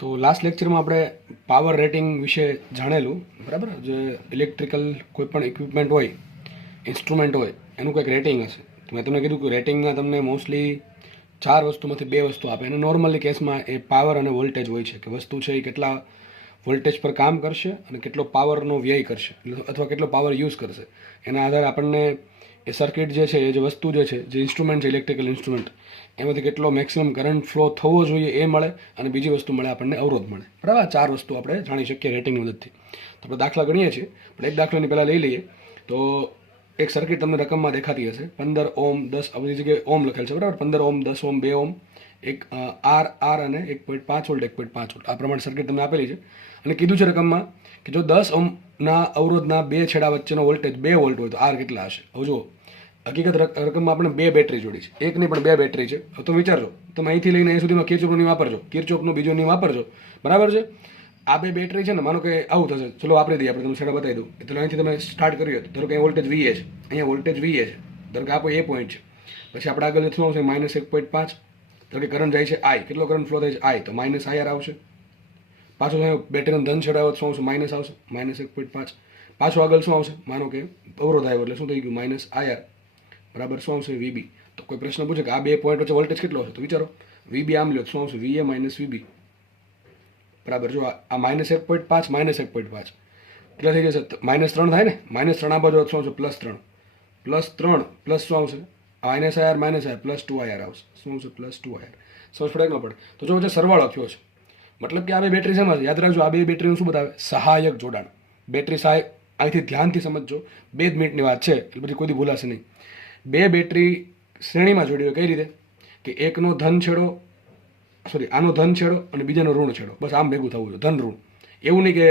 તો લાસ્ટ લેક્ચરમાં આપણે પાવર રેટિંગ વિશે જાણેલું, બરાબર. જે ઇલેક્ટ્રિકલ કોઈ પણ ઇક્વિપમેન્ટ હોય, ઇન્સ્ટ્રુમેન્ટ હોય, એનું કંઈક રેટિંગ હશે. તો મેં તમને કીધું કે રેટિંગમાં તમને મોસ્ટલી 4 વસ્તુમાંથી 2 વસ્તુ આપે. અને નોર્મલી કેસમાં એ પાવર અને વોલ્ટેજ હોય છે, કે વસ્તુ છે એ કેટલા વોલ્ટેજ પર કામ કરશે અને કેટલો પાવરનો વ્યય કરશે અથવા કેટલો પાવર યુઝ કરશે. એના આધારે આપણને એ સર્કિટ જે છે, એ જે વસ્તુ જે છે, જે ઇન્સ્ટ્રુમેન્ટ છે, ઇલેક્ટ્રિકલ ઇન્સ્ટ્રુમેન્ટ, એમાંથી કેટલો મેક્સિમમ કરંટ ફ્લો થવો જોઈએ એ મળે, અને બીજી વસ્તુ મળે આપણને અવરોધ મળે. બરાબર, 4 વસ્તુ આપણે જાણી શકીએ રેટિંગની મદદથી. તો આપણે દાખલા ગણીએ છીએ, પણ એક દાખલાની પહેલાં લઈ લઈએ. તો એક સર્કિટ તમને રકમમાં દેખાતી હશે, 15 ઓમ, 10, આ બધી જગ્યાએ ઓમ લખેલ છે, બરાબર. 15 ઓમ, 10 ઓમ, 2 ઓમ, એક આર અને 1.5 વોલ્ટ, 1.5 વોલ્ટ, આ પ્રમાણે સર્કિટ તમને આપેલી છે. અને કીધું છે રકમમાં કે જો 10 ઓમના અવરોધના 2 છેડા વચ્ચેનો વોલ્ટેજ 2 વોલ્ટ હોય તો આર કેટલા હશે. હવે જુઓ, હકીકત રકમમાં આપણે 2 બેટરી જોડી છે, એક નહીં પણ 2 બેટરી છે. તો વિચારજો, તમે અહીંથી લઈને અહીં સુધીમાં કિર્ચોફનો નિયમ વાપરજો, કિર્ચોફનો બીજો નિયમ વાપરજો, બરાબર છે. આ 2 બેટરી છે ને, માનો કે આવું થશે, ચલો વાપરી દઈએ આપણે, તમને છેડા બતાવી દઉં. એટલે અહીંથી તમે સ્ટાર્ટ કર્યો, ધારો કે વોલ્ટેજ VA છે, અહીંયા વોલ્ટેજ VA છે, ધારો કે આપો એ પોઈન્ટ છે. પછી આપણે આગળ શું આવશે, -1.5, ધારો કે કરંટ જાય છે I, કેટલો કરંટ ફ્લો થાય છે I, તો -IR આવશે. પાછું બેટરીનો ધન છેડાવો શું આવશે, માઇનસ આવશે, -1.5. પાછું આગળ શું આવશે, માનો કે અવરોધ આવ્યો એટલે શું થઈ ગયું, -IR બરાબર શું આવશે, VB. તો કોઈ પ્રશ્ન પૂછે કે આ 2 પોઈન્ટ વચ્ચે વોલ્ટેજ કેટલો હશે, તો વિચારો, VB આમ લ્યો શું આવશે, VA -VB બરાબર. જો આ -1.5 -1.5 કેટલા થઈ જશે, -3 થાય ને, -3 આ બાજુ શું આવશે, +3, +3 પ્લસ શું આવશે, -IR +2IR આવશે. શું આવશે, +2IR. સમજ પડે કે ન પડે. તો જો વચ્ચે સરવાળો થયો છે, મતલબ કે આ 2 બેટરી શેમાં છે, યાદ રાખજો, આ 2 બેટરીનું શું બતાવે, સહાયક જોડાણ. બેટરી સહાયક, અહીંથી ધ્યાનથી સમજજો, 2 મિનિટની વાત છે એટલે પછી કોઈ ભૂલાશે નહીં. 2 બેટરી શ્રેણીમાં જોડી હોય, કઈ રીતે કે એકનો ધન છેડો, આનો ધન છેડો અને બીજાનો ઋણ છેડો, બસ આમ ભેગું થવું જોઈએ, ધન ઋણ. એવું નહીં કે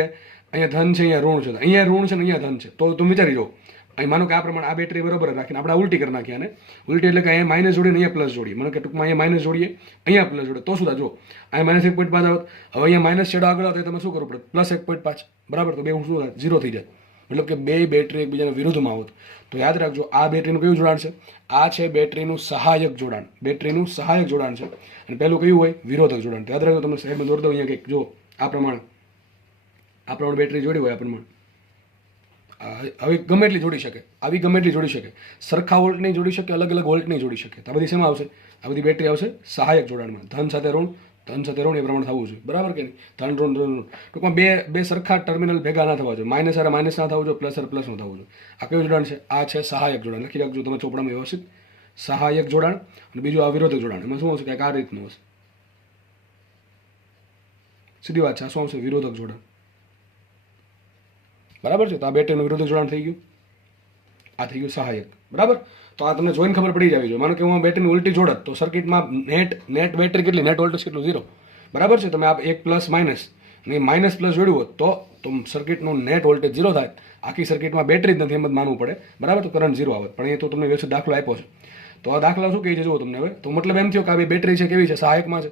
અહીંયા ધન છે, અહીંયા ઋણ છે, અહીંયા ઋણ છે ને અહીંયા ધન છે. તો તમે વિચારી જાઓ, અહીં માનો કે આ પ્રમાણે આ બેટરી બરોબર રાખીને આપણે ઉલટી કરી નાખીએ, અને ઉલટી એટલે કે અહીંયા માઇનસ જોડીને અહીંયા પ્લસ જોડીએ, મને કે ટૂંકમાં અહીંયા માઇનસ જોડીએ, અહીંયા પ્લસ જોડે, તો શું થાય, જો અહીંયા -1.5 આવત, હવે અહીંયા માઇનસ છેડો આગળ આવે તો તમે શું કરવું પડે, +1.5 બરાબર. તો બે શું થાય, 0 થઈ જાય. મતલબ કે 2 બેટરી એકબીજાના વિરુદ્ધમાં આવત. તો યાદ રાખજો, આ બેટરીનું કયું જોડાણ છે, આ છે બેટરીનું સહાયક જોડાણ, બેટરીનું સહાયક જોડાણ છે. અને પહેલું કયું હોય, વિરોધક જોડાણ. યાદ રાખજો, તમને સાહેબ દોર દો અહીંયા કે જો આ પ્રમાણે બેટરી જોડી હોય, આ પ્રમાણે હવે ગમે એટલી જોડી શકે, આવી ગમે એટલી જોડી શકે, સરખા વોલ્ટની જોડી શકે, અલગ અલગ વોલ્ટની જોડી શકે. તો આ બધી શેમાં આવશે, આ બધી બેટરી આવશે સહાયક જોડાણમાં, ધન સાથે ઋણ, ધન સાથે ઋણ એ પ્રમાણે થવું જોઈએ, બરાબર કે નહીં, ધન ઋણ ઋણ. ટૂંકમાં બે સરખા ટર્મિનલ ભેગા ના થવા જોઈએ, માઇનસ અને માઇનસ ના થવું જોઈએ, પ્લસ અને પ્લસ ન થવું જોઈએ. આ કયું જોડાણ છે, આ છે સહાયક જોડાણ. લખી રાખજો તમે ચોપડામાં વ્યવસ્થિત, સહાયક જોડાણ. અને બીજું આ વિરોધક જોડાણ, એમાં શું હશે, કંઈક આ રીતનું હશે, સીધી વાત છે. આ શું આવશે, વિરોધક જોડાણ, બરાબર છે. તો આ બેટરીનું વિરોધક જોડાણ થઈ ગયું, આ થઈ ગયું સહાયક, બરાબર. તો આ તમને જોઈને ખબર પડી જવી જોઈએ. માનો કે હું બેટરીની ઉલટી જોડત તો સર્કિટમાં નેટ બેટરી કેટલી, નેટ વોલ્ટેજ કેટલું, 0, બરાબર છે. તમે આ એક પ્લસ માઇનસ અને માઇનસ પ્લસ જોડ્યું હોત તો સર્કિટનું નેટ વોલ્ટેજ 0 થાય. આખી સર્કિટમાં બેટરી જ નથી એમ જ માનવું પડે, બરાબર. તો કરંટ 0 આવત. પણ એ તો તમને વ્યવસ્થિત દાખલો આપ્યો છે. તો આ દાખલા શું કહે છે, જુઓ તમને હવે. તો મતલબ એમ થયો કે આ 2 બેટરી છે, કેવી છે, સહાયકમાં છે.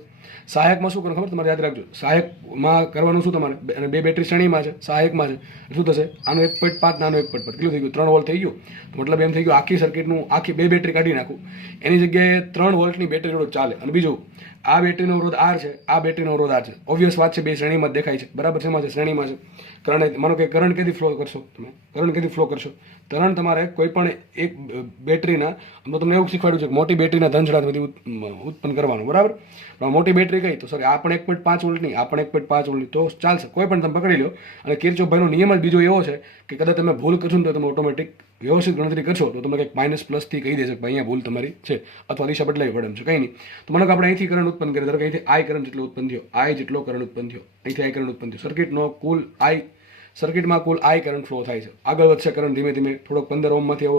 સહાયકમાં શું કરવાનું ખબર, તમારે યાદ રાખજો, સહાયકમાં કરવાનું શું તમારે, અને 2 બેટરી શ્રેણીમાં છે, સહાયકમાં છે, શું થશે, આનું 1.5 નાનું 1.5 કેટલું થઈ ગયું, 3 વોલ્ટ થઈ ગયું. મતલબ એમ થઈ ગયું આખી સર્કિટનું આખી 2 બેટરી કાઢી નાખું, એની જગ્યાએ 3 વોલ્ટની બેટરી જોડો ચાલે. અને બીજું, આ બેટરીનો અવરોધ R છે, આ બેટરીનો અવરોધ R છે. ઓબ્વિયસ વાત છે, 2 શ્રેણીમાં જ દેખાય છે, બરાબર. શેમાં છે, શ્રેણીમાં છે. કરંટ, માનો કે કરંટ કેથી ફ્લો કરશો તમે, કરંટ કેથી ફ્લો કરશો, કરંટ તમારે કોઈ પણ એક બેટરીના, તો તમને એવું શીખવાડ્યું છે કે મોટી બેટરીના ધન છેડામાંથી ઉત્પન્ન કરવાનું, બરાબર. મોટી બેટરી કઈ, તો સોરી આ પણ 1.5 વોલ્ટની, આ પણ 1.5 વોલ્ટની, તો ચાલશે, કોઈ પણ તમે પકડી લો. અને કિર્ચોફભાઈનો નિયમ જ બીજો એવો છે કે કદાચ તમે ભૂલ કરશો ને તો તમે ઓટોમેટિક વ્યવસ્થિત ગણતરી કરશો તો તમે કંઈક માઇનસ પ્લસથી કહી દેશે કે અહીંયા ભૂલ તમારી છે, અથવા દિશા બદલાવી પડે એમ છે, કંઈ નહીં. તો મને આપણે અહીંથી કરંટ ઉત્પન્ન કરીએ, ધારો કે અહીંથી I કરંટ જેટલો ઉત્પન્ન થયો, I જેટલો કરંટ ઉત્પન્ન થયો, અહીંથી I કરંટ ઉત્પન્ન થયો, સર્કિટનો કુલ સર્કિટમાં કુલ I કરંટ ફ્લો થાય છે. આગળ વધશે કરંટ ધીમે ધીમે, થોડોક 15 ઓમમાંથી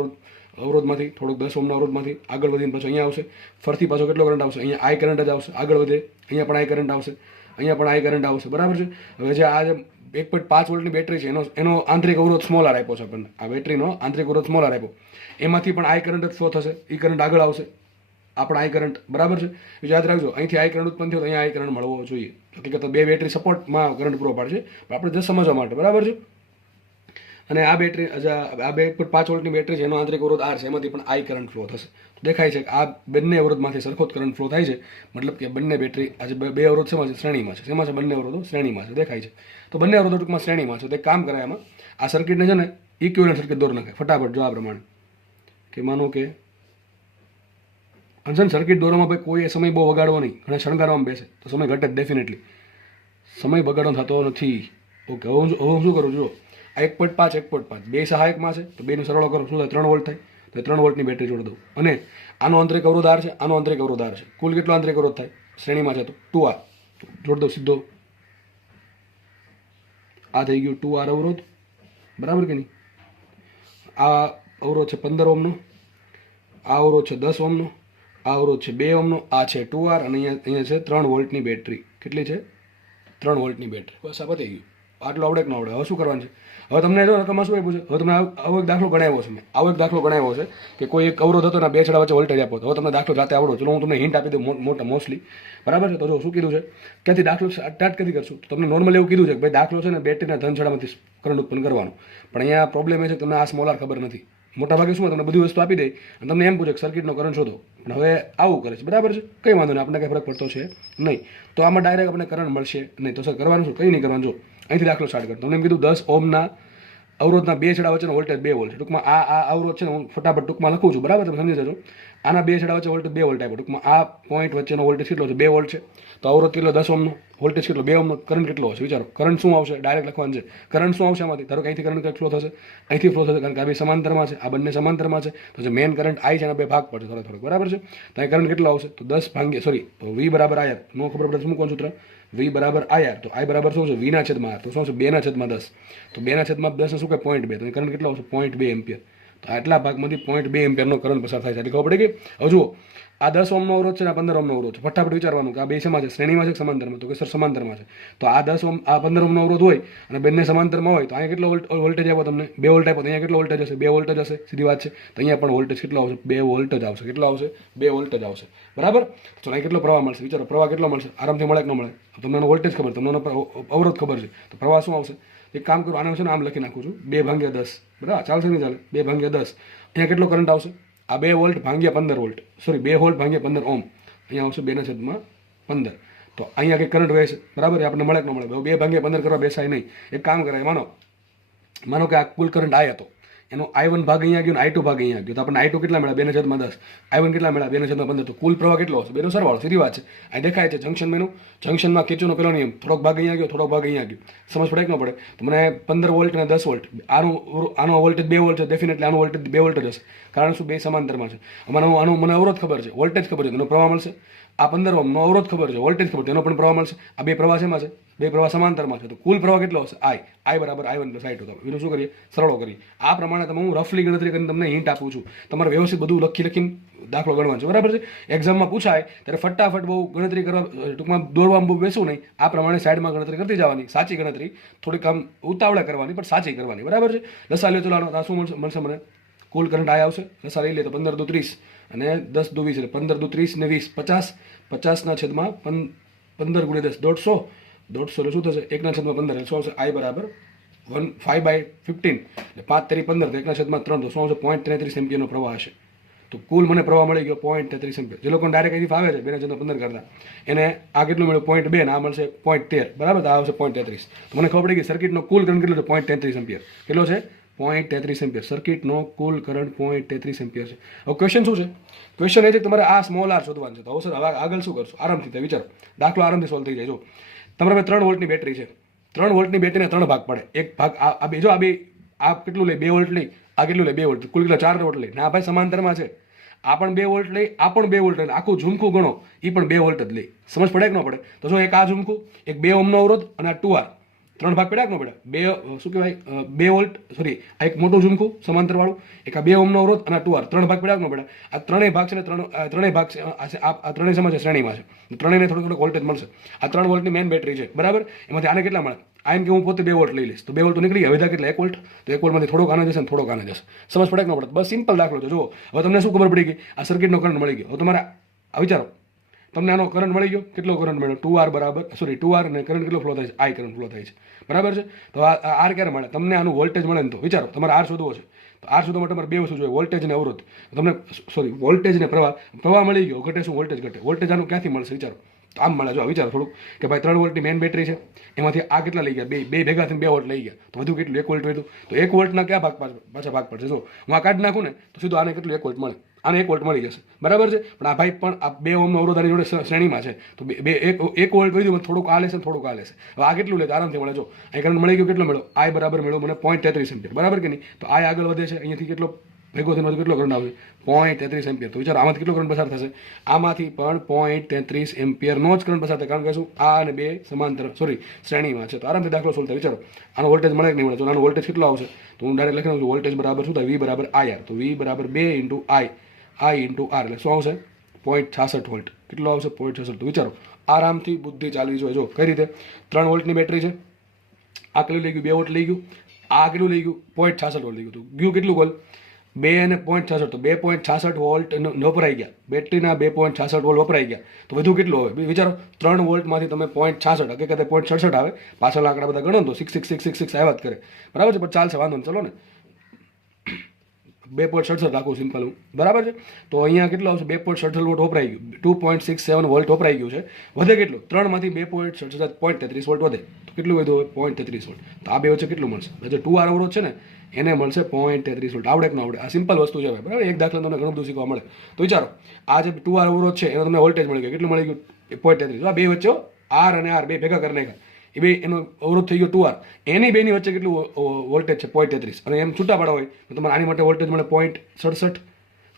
અવરોધમાંથી, થોડોક 10 ઓમના અવરોધમાંથી આગળ વધીને પાછો અહીંયા આવશે, ફરતી પાછો કેટલો કરંટ આવશે, અહીંયા I કરંટ જ આવશે, આગળ વધે અહીંયા પણ I કરંટ આવશે, અહીંયા પણ I કરંટ આવશે, બરાબર છે. હવે જે આ 1.5 વોલ્ટની બેટરી છે, એનો આંતરિક અવરોધ સ્મોલ આર આપ્યો છે આપણને, આ બેટરીનો આંતરિક અવરોધ સ્મોલ આર આપ્યો, એમાંથી પણ I કરંટ જ ફ્લો થશે, એ કરંટ આગળ આવશે, આ પણ I કરંટ, બરાબર છે. યાદ રાખજો, અહીંથી I કરંટ ઉત્પન્ન થયો તો અહીંયા I કરંટ મળવો જોઈએ. હકીકત 2 બેટરી સપોર્ટમાં કરંટ પૂરો પાડશે, પણ આપણે જસ્ટ સમજવા માટે, બરાબર છે. અને આ બેટરી આ 2.5 વોલ્ટની બેટરી છે, એનો આંતરિક અવરોધ R છે, એમાંથી પણ I કરંટ ફ્લો થશે. તો દેખાય છે કે આ બંને અવરોધમાંથી સરખો જ કરંટ ફ્લો થાય છે, મતલબ કે બંને બેટરી આજે બે અવરોધ શેમાં છે? શ્રેણીમાં છે. શેમાં છે? બંને અવરોધો શ્રેણીમાં છે, દેખાય છે. તો બંને અવરોધો ટૂંકમાં શ્રેણીમાં છે. તો એક કામ કરાય એમાં, આ સર્કિટને છે ને ઇક્વિવેલન્ટ સર્કિટ દોરી નાખે ફટાફટ. જો આ પ્રમાણે કે માનો કે અંજન સર્કિટ દોરવામાં ભાઈ કોઈ સમય બહુ વગાડવો નહીં, ઘણા શણગારવામાં બેસે તો સમય ઘટે જ ડેફિનેટલી, સમય બગાડવાનો થતો નથી. ઓકે, હવે હું શું કરું? જો આ 1.5 બે સહાયકમાં છે, તો બેનું સરળો કરો, શું થાય? 3 વોલ્ટ થાય. તો 3 વોલ્ટની બેટરી જોડી દઉં. અને આનો આંતરિક અવરોધ R છે, આનો આંતરિક અવરોધ R છે. કુલ કેટલો આંતરિક અવરોધ થાય? શ્રેણીમાં છે તો 2R. જોડી દઉં સીધો. આ થઈ ગયું 2R અવરોધ, બરાબર કે નહીં? આ અવરોધ છે 15 ઓમનો, આ અવરોધ છે 10 ઓમનો, આ અવરોધ છે 2 ઓમનો, આ છે 2R, અને અહીંયા છે 3 વોલ્ટની બેટરી. કેટલી છે? 3 વોલ્ટની બેટરી. બસ આ પતી ગયું. આટલું આવડે કે ન આવડે? હવે શું કરવાનું છે? હવે તમને જો રકમમાં શું આપ્યું છે? હવે તમને આવો એક દાખલો ગણાવ્યો છે મેં. આવો એક દાખલો ગણાવ્યો છે કે કોઈ એક અવરોધ હતો ને બે છેડા વચ્ચે વોલ્ટેજ આપો. હવે તમને દાખલો જાતે આવડો. ચલો હું તમને હિન્ટ આપી દઉં મોસ્ટલી, બરાબર છે? તો જો શું કીધું છે, ક્યાંથી દાખલો સ્ટાર્ટ ક્યાંથી કરશું? તો તમને નોર્મલ એવું કીધું છે કે ભાઈ દાખલો છે ને બેટરીના ધન છેડામાંથી કરંટ ઉત્પન્ન કરવાનો. પણ અહીંયા પ્રોબ્લેમ એ છે કે તમને આ સ્મોલ આર ખબર નથી. મોટાભાગે શું તમને બધી વસ્તુ આપી દે અને તમને એમ પૂછે કે સર્કિટનો કરંટ શોધો. પણ હવે આવું કરે છે, બરાબર છે? કંઈ વાંધો નહીં, આપણે કંઈ ફરક પડતો છે નહીં. તો આમાં ડાયરેક્ટ આપણે કરંટ મળશે નહીં. તો સર કરવાનું શું? કંઈ નહીં કરવાનું. જો અહીંથી દાખલો સ્ટાર્ટ કરો. તમને એમ કીધું 10 ઓમના અવરોધના બે છેડા વચ્ચેનો વોલ્ટેજ 2 વોલ્ટ. ટૂંકમાં આ અવરોધ છે ને હું ફટાફટ ટૂંકમાં લખું છું, બરાબર? તમે સમજી જજો. આના બે છેડા વચ્ચે વોલ્ટેજ 2 વોલ્ટ આપ્યો. ટૂંકમાં આ પોઈન્ટ વચ્ચેનો વોલ્ટેજ કેટલો છે? 2 વોલ્ટ છે. તો અવરોધ કેટલો? 10 ઓમનો. વોલ્ટેજ કેટલો? 2 ઓમનો. કરંટ કેટલો હશે? વિચારો. કરંટ શું આવશે? ડાયરેક્ટ લખવાનું છે. કરંટ શું આવશે આમાંથી? ધારો કે અહીંથી કરંટ ફ્લો થશે, અહીંથી ફ્લો થશે, કારણ કે આ બે સમાંતરમાં છે, આ બંને સમાંતરમાં છે. તો જે મેઇન કરંટ I છે એના બે ભાગ પડશે થોડોક, બરાબર છે? તો અહીં કરંટ કેટલો આવશે? તો 10 ભાગ્યા V બરાબર IR. નો ખબર પડે શું કોણ સૂત્ર? V બરાબર IR. તો I બરાબર શું છે? V ના છેદમાં R. તો શું છે? 2/10. તો 2/10 શું કે 0.2. તો કરંટ કેટલો આવશે? 0.2 એમ્પિયર. તો આટલા ભાગમાંથી 0.2 એમ્પિયરનો કરંટ પસાર થાય છે. એટલે ખબર પડી ગઈ? હવે જુઓ, આ 10 ઓમનો અવરોધ છે ને આ 15 ઓમનો અવરોધ છે. ફટાફટ વિચારવાનું કે આ બે શેમાં છે? શ્રેણીમાં છે કે સમાંતરમાં? તો કે સર સમાંતરમાં છે. તો આ 10 ઓમ આ 15 ઓમનો અવરોધ હોય અને બંને સમાંતરમાં હોય તો અહીંયા કેટલો વોલ્ટેજ આવ્યો તમને? 2 વોલ્ટ આપ્યો. તો અહીંયા કેટલો વોલ્ટેજ હશે? 2 વોલ્ટ જ હશે. સીધી વાત છે. તો અહીંયા પણ વોલ્ટેજ કેટલો આવશે? 2 વોલ્ટ જ આવશે. કેટલો આવશે? 2 વોલ્ટ જ આવશે, બરાબર? તો અહીં કેટલો પ્રવાહ મળશે? વિચારો, પ્રવાહ કેટલો મળશે? આરામથી મળે કે ન મળે? તમને વોલ્ટેજ ખબર, તમને અવરોધ ખબર છે, તો પ્રવાહ શું આવશે? એક કામ કરું, આને છે ને આમ લખી નાખું છું, 2/10. બરાબર? ચાલશે નહીં ચાલે? 2/10. અહીંયા કેટલો કરંટ આવશે? આ 2 વોલ્ટ ભાગ્યા 15 વોલ્ટ, સોરી 2 વોલ્ટ ભાગ્યા 15 ઓમ. અહીંયા આવશે 2/15. તો અહીંયા કંઈક કરંટ વહે છે, બરાબર? આપણને મળે કે ન મળે? 2/15 કરવા બેસાય નહીં. એક કામ કરાય, માનો કે આ કુલ કરંટ I હતો, એનો I1 ભાગ અહીંયા ગયો ને I2 ભાગ અહીંયા ગયો. તો આપણને I2 કેટલા મળ્યા? 2/10. I1 કેટલા મળ્યા? 2/15. તો કુલ પ્રવાહ કેટલો હશે? બેનો સરવાળો. સીધી વાત છે. અહીં દેખાય છે જંક્શન મેનું. જંક્શનમાં કિર્ચોફનો પેલો નિયમ, થોડોક ભાગ અહીંયા ગયો, થોડોક ભાગ અહીંયા ગયો. સમજ પડે કે ન પડે? તો મને 15 વોલ્ટ અને 10 વોલ્ટ, આનો વોલ્ટેજ 2 વોલ્ટ છે, ડેફિનેટલી આનો વોલ્ટેજ 2 વોલ્ટ જ હશે. કારણ શું? બે સમાંતરમાં છે. મને અવરોધ ખબર છે, વોલ્ટેજ ખબર છે, એનો પ્રવાહ મળશે. આ 15 ઓમનો અવરોધ ખબર છે, વોલ્ટેજ ખબર છે, એનો પણ પ્રવાહ મળશે. આ બે પ્રવાહ શેમાં છે? બે પ્રવાહ સમાંતરમાં છે. તો કુલ પ્રવાહ કેટલો હશે? I બરાબર I1 + I2. તો એનું શું કરીએ? સરળો કરીએ. આ પ્રમાણે તમે હું રફલી ગણતરી કરીને તમને હિન્ટ આપું છું. તમારે વ્યવસ્થિત બધું લખીને દાખલો ગણવાનો છે, બરાબર છે? એક્ઝામમાં પૂછાય ત્યારે ફટાફટ બહુ ગણતરી કરવા, ટૂંકમાં દોડવામાં બહુ બેસવું નહીં. આ પ્રમાણે સાઈડમાં ગણતરી કરતી જવાની. સાચી ગણતરી, થોડીક આમ ઉતાવળે કરવાની, પણ સાચી કરવાની, બરાબર છે? લસા લ્યો, ચલાવો. આ શું મળશે મને? કુલ કરંટ I આવશે. લસા લઈ લે તો 15 દુ 30 અને 10 દુ 20, એટલે 15 દુ 30 ને 20 50. 50 ના છેદમાં 15 × 10 150. 150 એટલે શું થશે? 1/15. એટલે શું આવશે? I બરાબર 5/15. એટલે 5 તેરી 15. તો 1/3. તો શું આવશે? 0.33 એમ્પિયરનો પ્રવાહ હશે. તો કુલ મને પ્રવાહ મળી ગયો 0.33 એમ્પિયર. જે લોકોને ડાયરેક્ટ અહીંથી ફાવે છે 2/15 કરતા, એને આ કેટલું મળ્યું? 0.2 ને આ મળશે 0.13, બરાબર? તો આ આવશે 0.33. તો મને ખબર પડી કે સર્કિટનો કુલ કરંટ કેટલો છે? 0.33 એમ્પિયર. કેટલો છે? 0.33 એમ્પિયર. સર્કિટનો કુલ કરંટ 0.33 એમ્પિયર છે. હવે ક્વેશ્ચન શું છે? ક્વેશ્ચન એ છે કે તમારે આ સ્મોલ આર શોધવાનું છે. તો હવે સર હવે આગળ શું કરશો? આરામથી વિચારો, દાખલો આરામથી સોલ્વ થઈ જાય. જો તમારે 3 વોલ્ટની બેટરી છે. 3 વોલ્ટની બેટરીને 3 ભાગ પડે. એક ભાગ આ બીજો, આ કેટલું લે? 2 વોલ્ટ લઈ. આ કેટલું લે? 2 વોલ્ટ. કુલ કેટલા? 4 વોલ્ટ લઈ. ના ભાઈ, સમાંતરમાં છે. આ પણ 2 વોલ્ટ લઈ, આ પણ 2 વોલ્ટ લઈ. આખું ઝુમખું ગણો, એ પણ 2 વોલ્ટ જ લઈ. સમજ પડે કે ન પડે? તો જો એક આ ઝુમખું, એક 2 ઓમનો અવરોધ અને આ 2R, 3 ભાગ પડ્યા કે ન પડ્યા? 2 શું કહેવાય? 2 વોલ્ટ, સોરી, આ એક મોટું ઝુમખું સમાંતર વાળું, એક આ 2 ઓમનો અવરોધ અને 2R, 3 ભાગ પડ્યા કે ન પડ્યા? આ ત્રણેય ભાગ છે ને ત્રણેય ભાગ છે, આ ત્રણેય શેમાં છે? શ્રેણીમાં છે. ત્રણેયને થોડું વોલ્ટેજ મળશે. આ 3 વોલ્ટની મેઇન બેટરી છે, બરાબર? એમાંથી આને કેટલા મળે? આમ કે હું પોતે 2 વોલ્ટ લઈ લઈશ, તો 2 વોલ્ટ તો નીકળી ગયા. વિધા કેટલા? 1 વોલ્ટ. તો 1 વોલ્ટમાંથી થોડોક આને જશે ને થોડોક આને જશે. સમજ પડે કે ન પડે? બસ સિમ્પલ દાખલો છે. જુઓ, હવે તમને શું ખબર પડી ગઈ? આ સર્કિટનો કરંટ મળી ગયો. હવે તમારે વિચારો, તમને આનો કરંટ મળી ગયો. કેટલો કરંટ મળ્યો? 2R બરાબર, સોરી 2R, અને કરંટ કેટલો ફ્લો થાય છે? I કરંટ ફ્લો થાય છે, બરાબર છે. તો આ આર ક્યારે મળે? તમને આનું વોલ્ટેજ મળે ને તો વિચારો તમારે આર શોધવો છે. તો આર શોધવા માટે તમારે બે વસ્તુ જોઈએ, વોલ્ટેજ અને અવરોધ. તમને સોરી વોલ્ટેજ અને પ્રવાહ મળી ગયો. ઘટે શું? વોલ્ટેજ ઘટે. વોલ્ટેજ આનું ક્યાંથી મળશે? વિચારો. તો આમ મળે. જો વિચારો થોડુંક કે ભાઈ 3 વોલ્ટની મેઇન બેટરી છે, એમાંથી આ કેટલા લઈ ગયા? બે ભેગા થઈને 2 વોલ્ટ લઈ ગયા. તો વધુ કેટલું? 1 વોલ્ટ વધ્યું. તો 1 વોલ્ટના કયા ભાગ પાછા ભાગ પડશે? જો હું આ કાઢી નાખું ને તો સીધું આને કેટલું? 1 વોલ્ટ મળે. આને 1 વોલ્ટ મળી જશે, બરાબર છે. પણ આ ભાઈ પણ આ 2 ઓહમનો અવરોધ આની જોડે શ્રેણીમાં છે, તો 1 વોલ્ટ વધ્યું, થોડુંક આ લેશે, થોડુંક આ લેશે. હવે આ કેટલું લે? આરામથી મળે. જો અહીં કરંટ મળી ગયો. કેટલો મળ્યો? I બરાબર મળ્યો મને 0.33 એમ્પિયર, બરાબર કે નહીં? તો I આગળ વધે છે, અહીંયાથી કેટલો ભેગો થઈને કેટલો કરંટ આવે? 0.33 એમ્પિયર. તો વિચારો આમાંથી કેટલો કરંટ પસાર થશે? આમાંથી પણ 0.33 એમ્પિયરનો જ કરંટ પસાર થાય, કારણ કે શું? આ અને બે સમાંતર શ્રેણીમાં છે. તો આરામથી દાખલો સોલ્વ થાય. વિચારો આનો વોલ્ટેજ મળે કે નહીં મળે? તો આનો વોલ્ટેજ કેટલો આવશે? તો હું ડાયરેક્ટ લખી નાખું. વોલ્ટેજ બરાબર શું થાય? V બરાબર IR. તો V બરાબર 2 ઇન્ટુ I ઇન્ટુ R, એટલે શું આવશે? 0.66 વોલ્ટ. કેટલો આવશે? 0.66. તો વિચારો આરામથી બુદ્ધિ ચાલવી જોઈએ. જો કઈ રીતે? 3 વોલ્ટની બેટરી છે, આ કેટલું લઈ ગયું? 2 વોલ્ટ લઈ ગયું. આ કેટલું લઈ ગયું? 0.66 વોલ્ટ લઈ ગયું. તો ગયું કેટલું ગોલ? 2 અને 0.66. તો 2.66 વોલ્ટ વપરાઈ ગયા. બેટરીના 2.66 વોલ્ટ વપરાઈ ગયા. તો વધુ કેટલું હવે? વિચારો 3 વોલ્ટમાંથી તમે 0.66, હકીકતે 0.67 આવે, પાછળ આંકડા બધા ગણો તો 66666 આવ્યા જ કરે, બરાબર છે. પણ ચાલશે, વાંધો નહીં, ચલો ને. 2.67 રાખું સિમ્પલ હું, બરાબર છે. તો અહીંયા કેટલો આવશે? 2.67 વોલ્ટ વપરાઈ ગયું. 2.67 વોલ્ટ વપરાઈ ગયું છે. વધે કેટલું? 3માંથી 2.67 0.33 વોલ્ટ વધે. તો કેટલું વધ્યું? 0.33 વોલ્ટ. તો આ બે વચ્ચે કેટલું મળશે? જે 2R અવરોધ છે ને એને મળશે 0.33 વોલ્ટ. આવડે કે ન આવડે? આ સિમ્પલ વસ્તુ છે, બરાબર. એક દાખલા તમને ઘણું બધું શીખવા મળે. તો વિચારો આ જે 2R અવરોધ છે એનો તમને વોલ્ટેજ મળી ગયો. કેટલું મળી ગયું? 0.33. આ બે વચ્ચે R અને R બે ભેગા કરી નાખ્યા, એ બે એનો અવરોધ થઈ ગયો 2R. એની બેની વચ્ચે કેટલું વોલ્ટેજ છે? 0.33. અને એમ છૂટા પાડવા હોય તો તમારે આની માટે વોલ્ટેજ મળે 0.67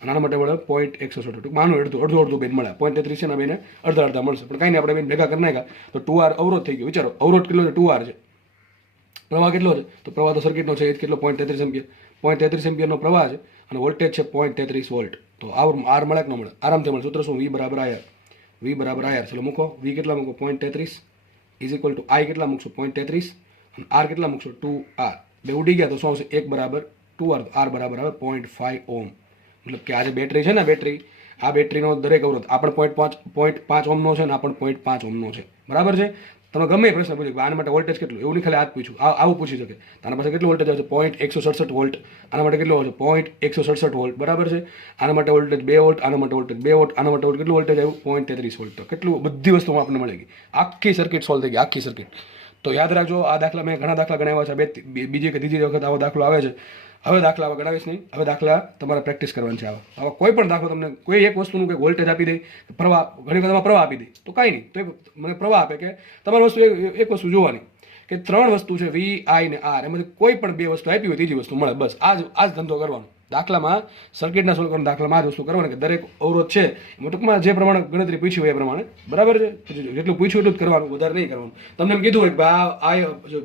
અને આના માટે મળે 0.61. ટૂંકમાં આનું અડધું બેન મળે. 0.33 છે ને બેને અડધા મળશે. પણ કાંઈ નહીં, આપણે બેન ભેગા કરી નાખ્યા તો 2R અવરોધ થઈ ગયો. વિચારો અવરોધ કેટલો છે? 2R છે. પ્રવાહ કેટલો છે? તો પ્રવાહ તો સર્કિટનો છે એ કેટલો? 0.33 એમ્પિયર. 0.33 એમ્પિયરનો પ્રવાહ છે અને વોલ્ટેજ છે 0.33 વોલ્ટ. તો આર મળે કે ન મળે? આરામથી મળે. સૂત્ર શું? V બરાબર IR. V બરાબર IR. ચલો મૂકો. V કેટલા મૂકો? 0.33 ઇઝ ઇક્વલ ટુ I કેટલા મૂકશો? 0.33 અને R કેટલા મૂકશો? 2R. બે ઉડી ગયા તો શું આવશે? 1 બરાબર 2R. R બરાબર આવે 0.5 ઓહમ. મતલબ કે આ જે બેટરી છે ને, આ બેટરીનો દરેક અવરોધ આ પણ 0.5 ઓહમનો છે ને આ પણ 0.5 ઓહમનો છે, બરાબર છે. તમે ગમે એ પ્રશ્ન પૂછ્યો આના માટે વોલ્ટેજ કેટલું, એવું નહીં ખાલી આ પૂછ્યું, આવું પૂછી શકે. આના પાસે કેટલું વોલ્ટેજ આવશે? 0.167 વોલ્ટ. આના માટે કેટલું આવશે? 0.167 વોલ્ટ, બરાબર છે. આના માટે વોલ્ટેજ 2 વોલ્ટ, આના માટે વોલ્ટેજ 2 વોલ્ટ, આના માટે વોલ્ટ કેટલું વોલ્ટેજ આવ્યું? 0.33 વોલ્ટ. તો કેટલું બધી વસ્તુમાં આપણને મળી ગઈ. આખી સર્કિટ સોલ્વ થઈ ગઈ, આખી સર્કિટ. તો યાદ રાખજો, આ દાખલા મેં ઘણા દાખલા ગણાવ્યા છે. બીજી કે ત્રીજી વખત આવો દાખલો આવે છે. હવે દાખલા આવા ગણાવીશ નહીં. હવે દાખલા તમારે પ્રેક્ટિસ કરવાની છે. આવા કોઈ પણ દાખલો તમને કોઈ એક વસ્તુનું કંઈક વોલ્ટેજ આપી દે, પ્રવાહ ઘણી વખત પ્રવાહ આપી દે તો કાંઈ નહીં, તો મને પ્રવાહ આપે કે તમારી વસ્તુ એક વસ્તુ જોવાની કે 3 વસ્તુ છે V, I ને R, એમાંથી કોઈ પણ 2 વસ્તુ આપી હોય, ત્રીજી વસ્તુ મળે. બસ આ જ ધંધો કરવાનો. દાખલામાં સર્કિટના સોલ્વ કરવાના દાખલામાં આ જ વસ્તુ કરવાની કે દરેક અવરોધ છે એમાં ટૂંકમાં જે પ્રમાણે ગણતરી પૂછી હોય એ પ્રમાણે, બરાબર છે. જેટલું પૂછ્યું એટલું જ કરવાનું, વધારે નહીં કરવાનું. તમને એમ કીધું હોય કે આ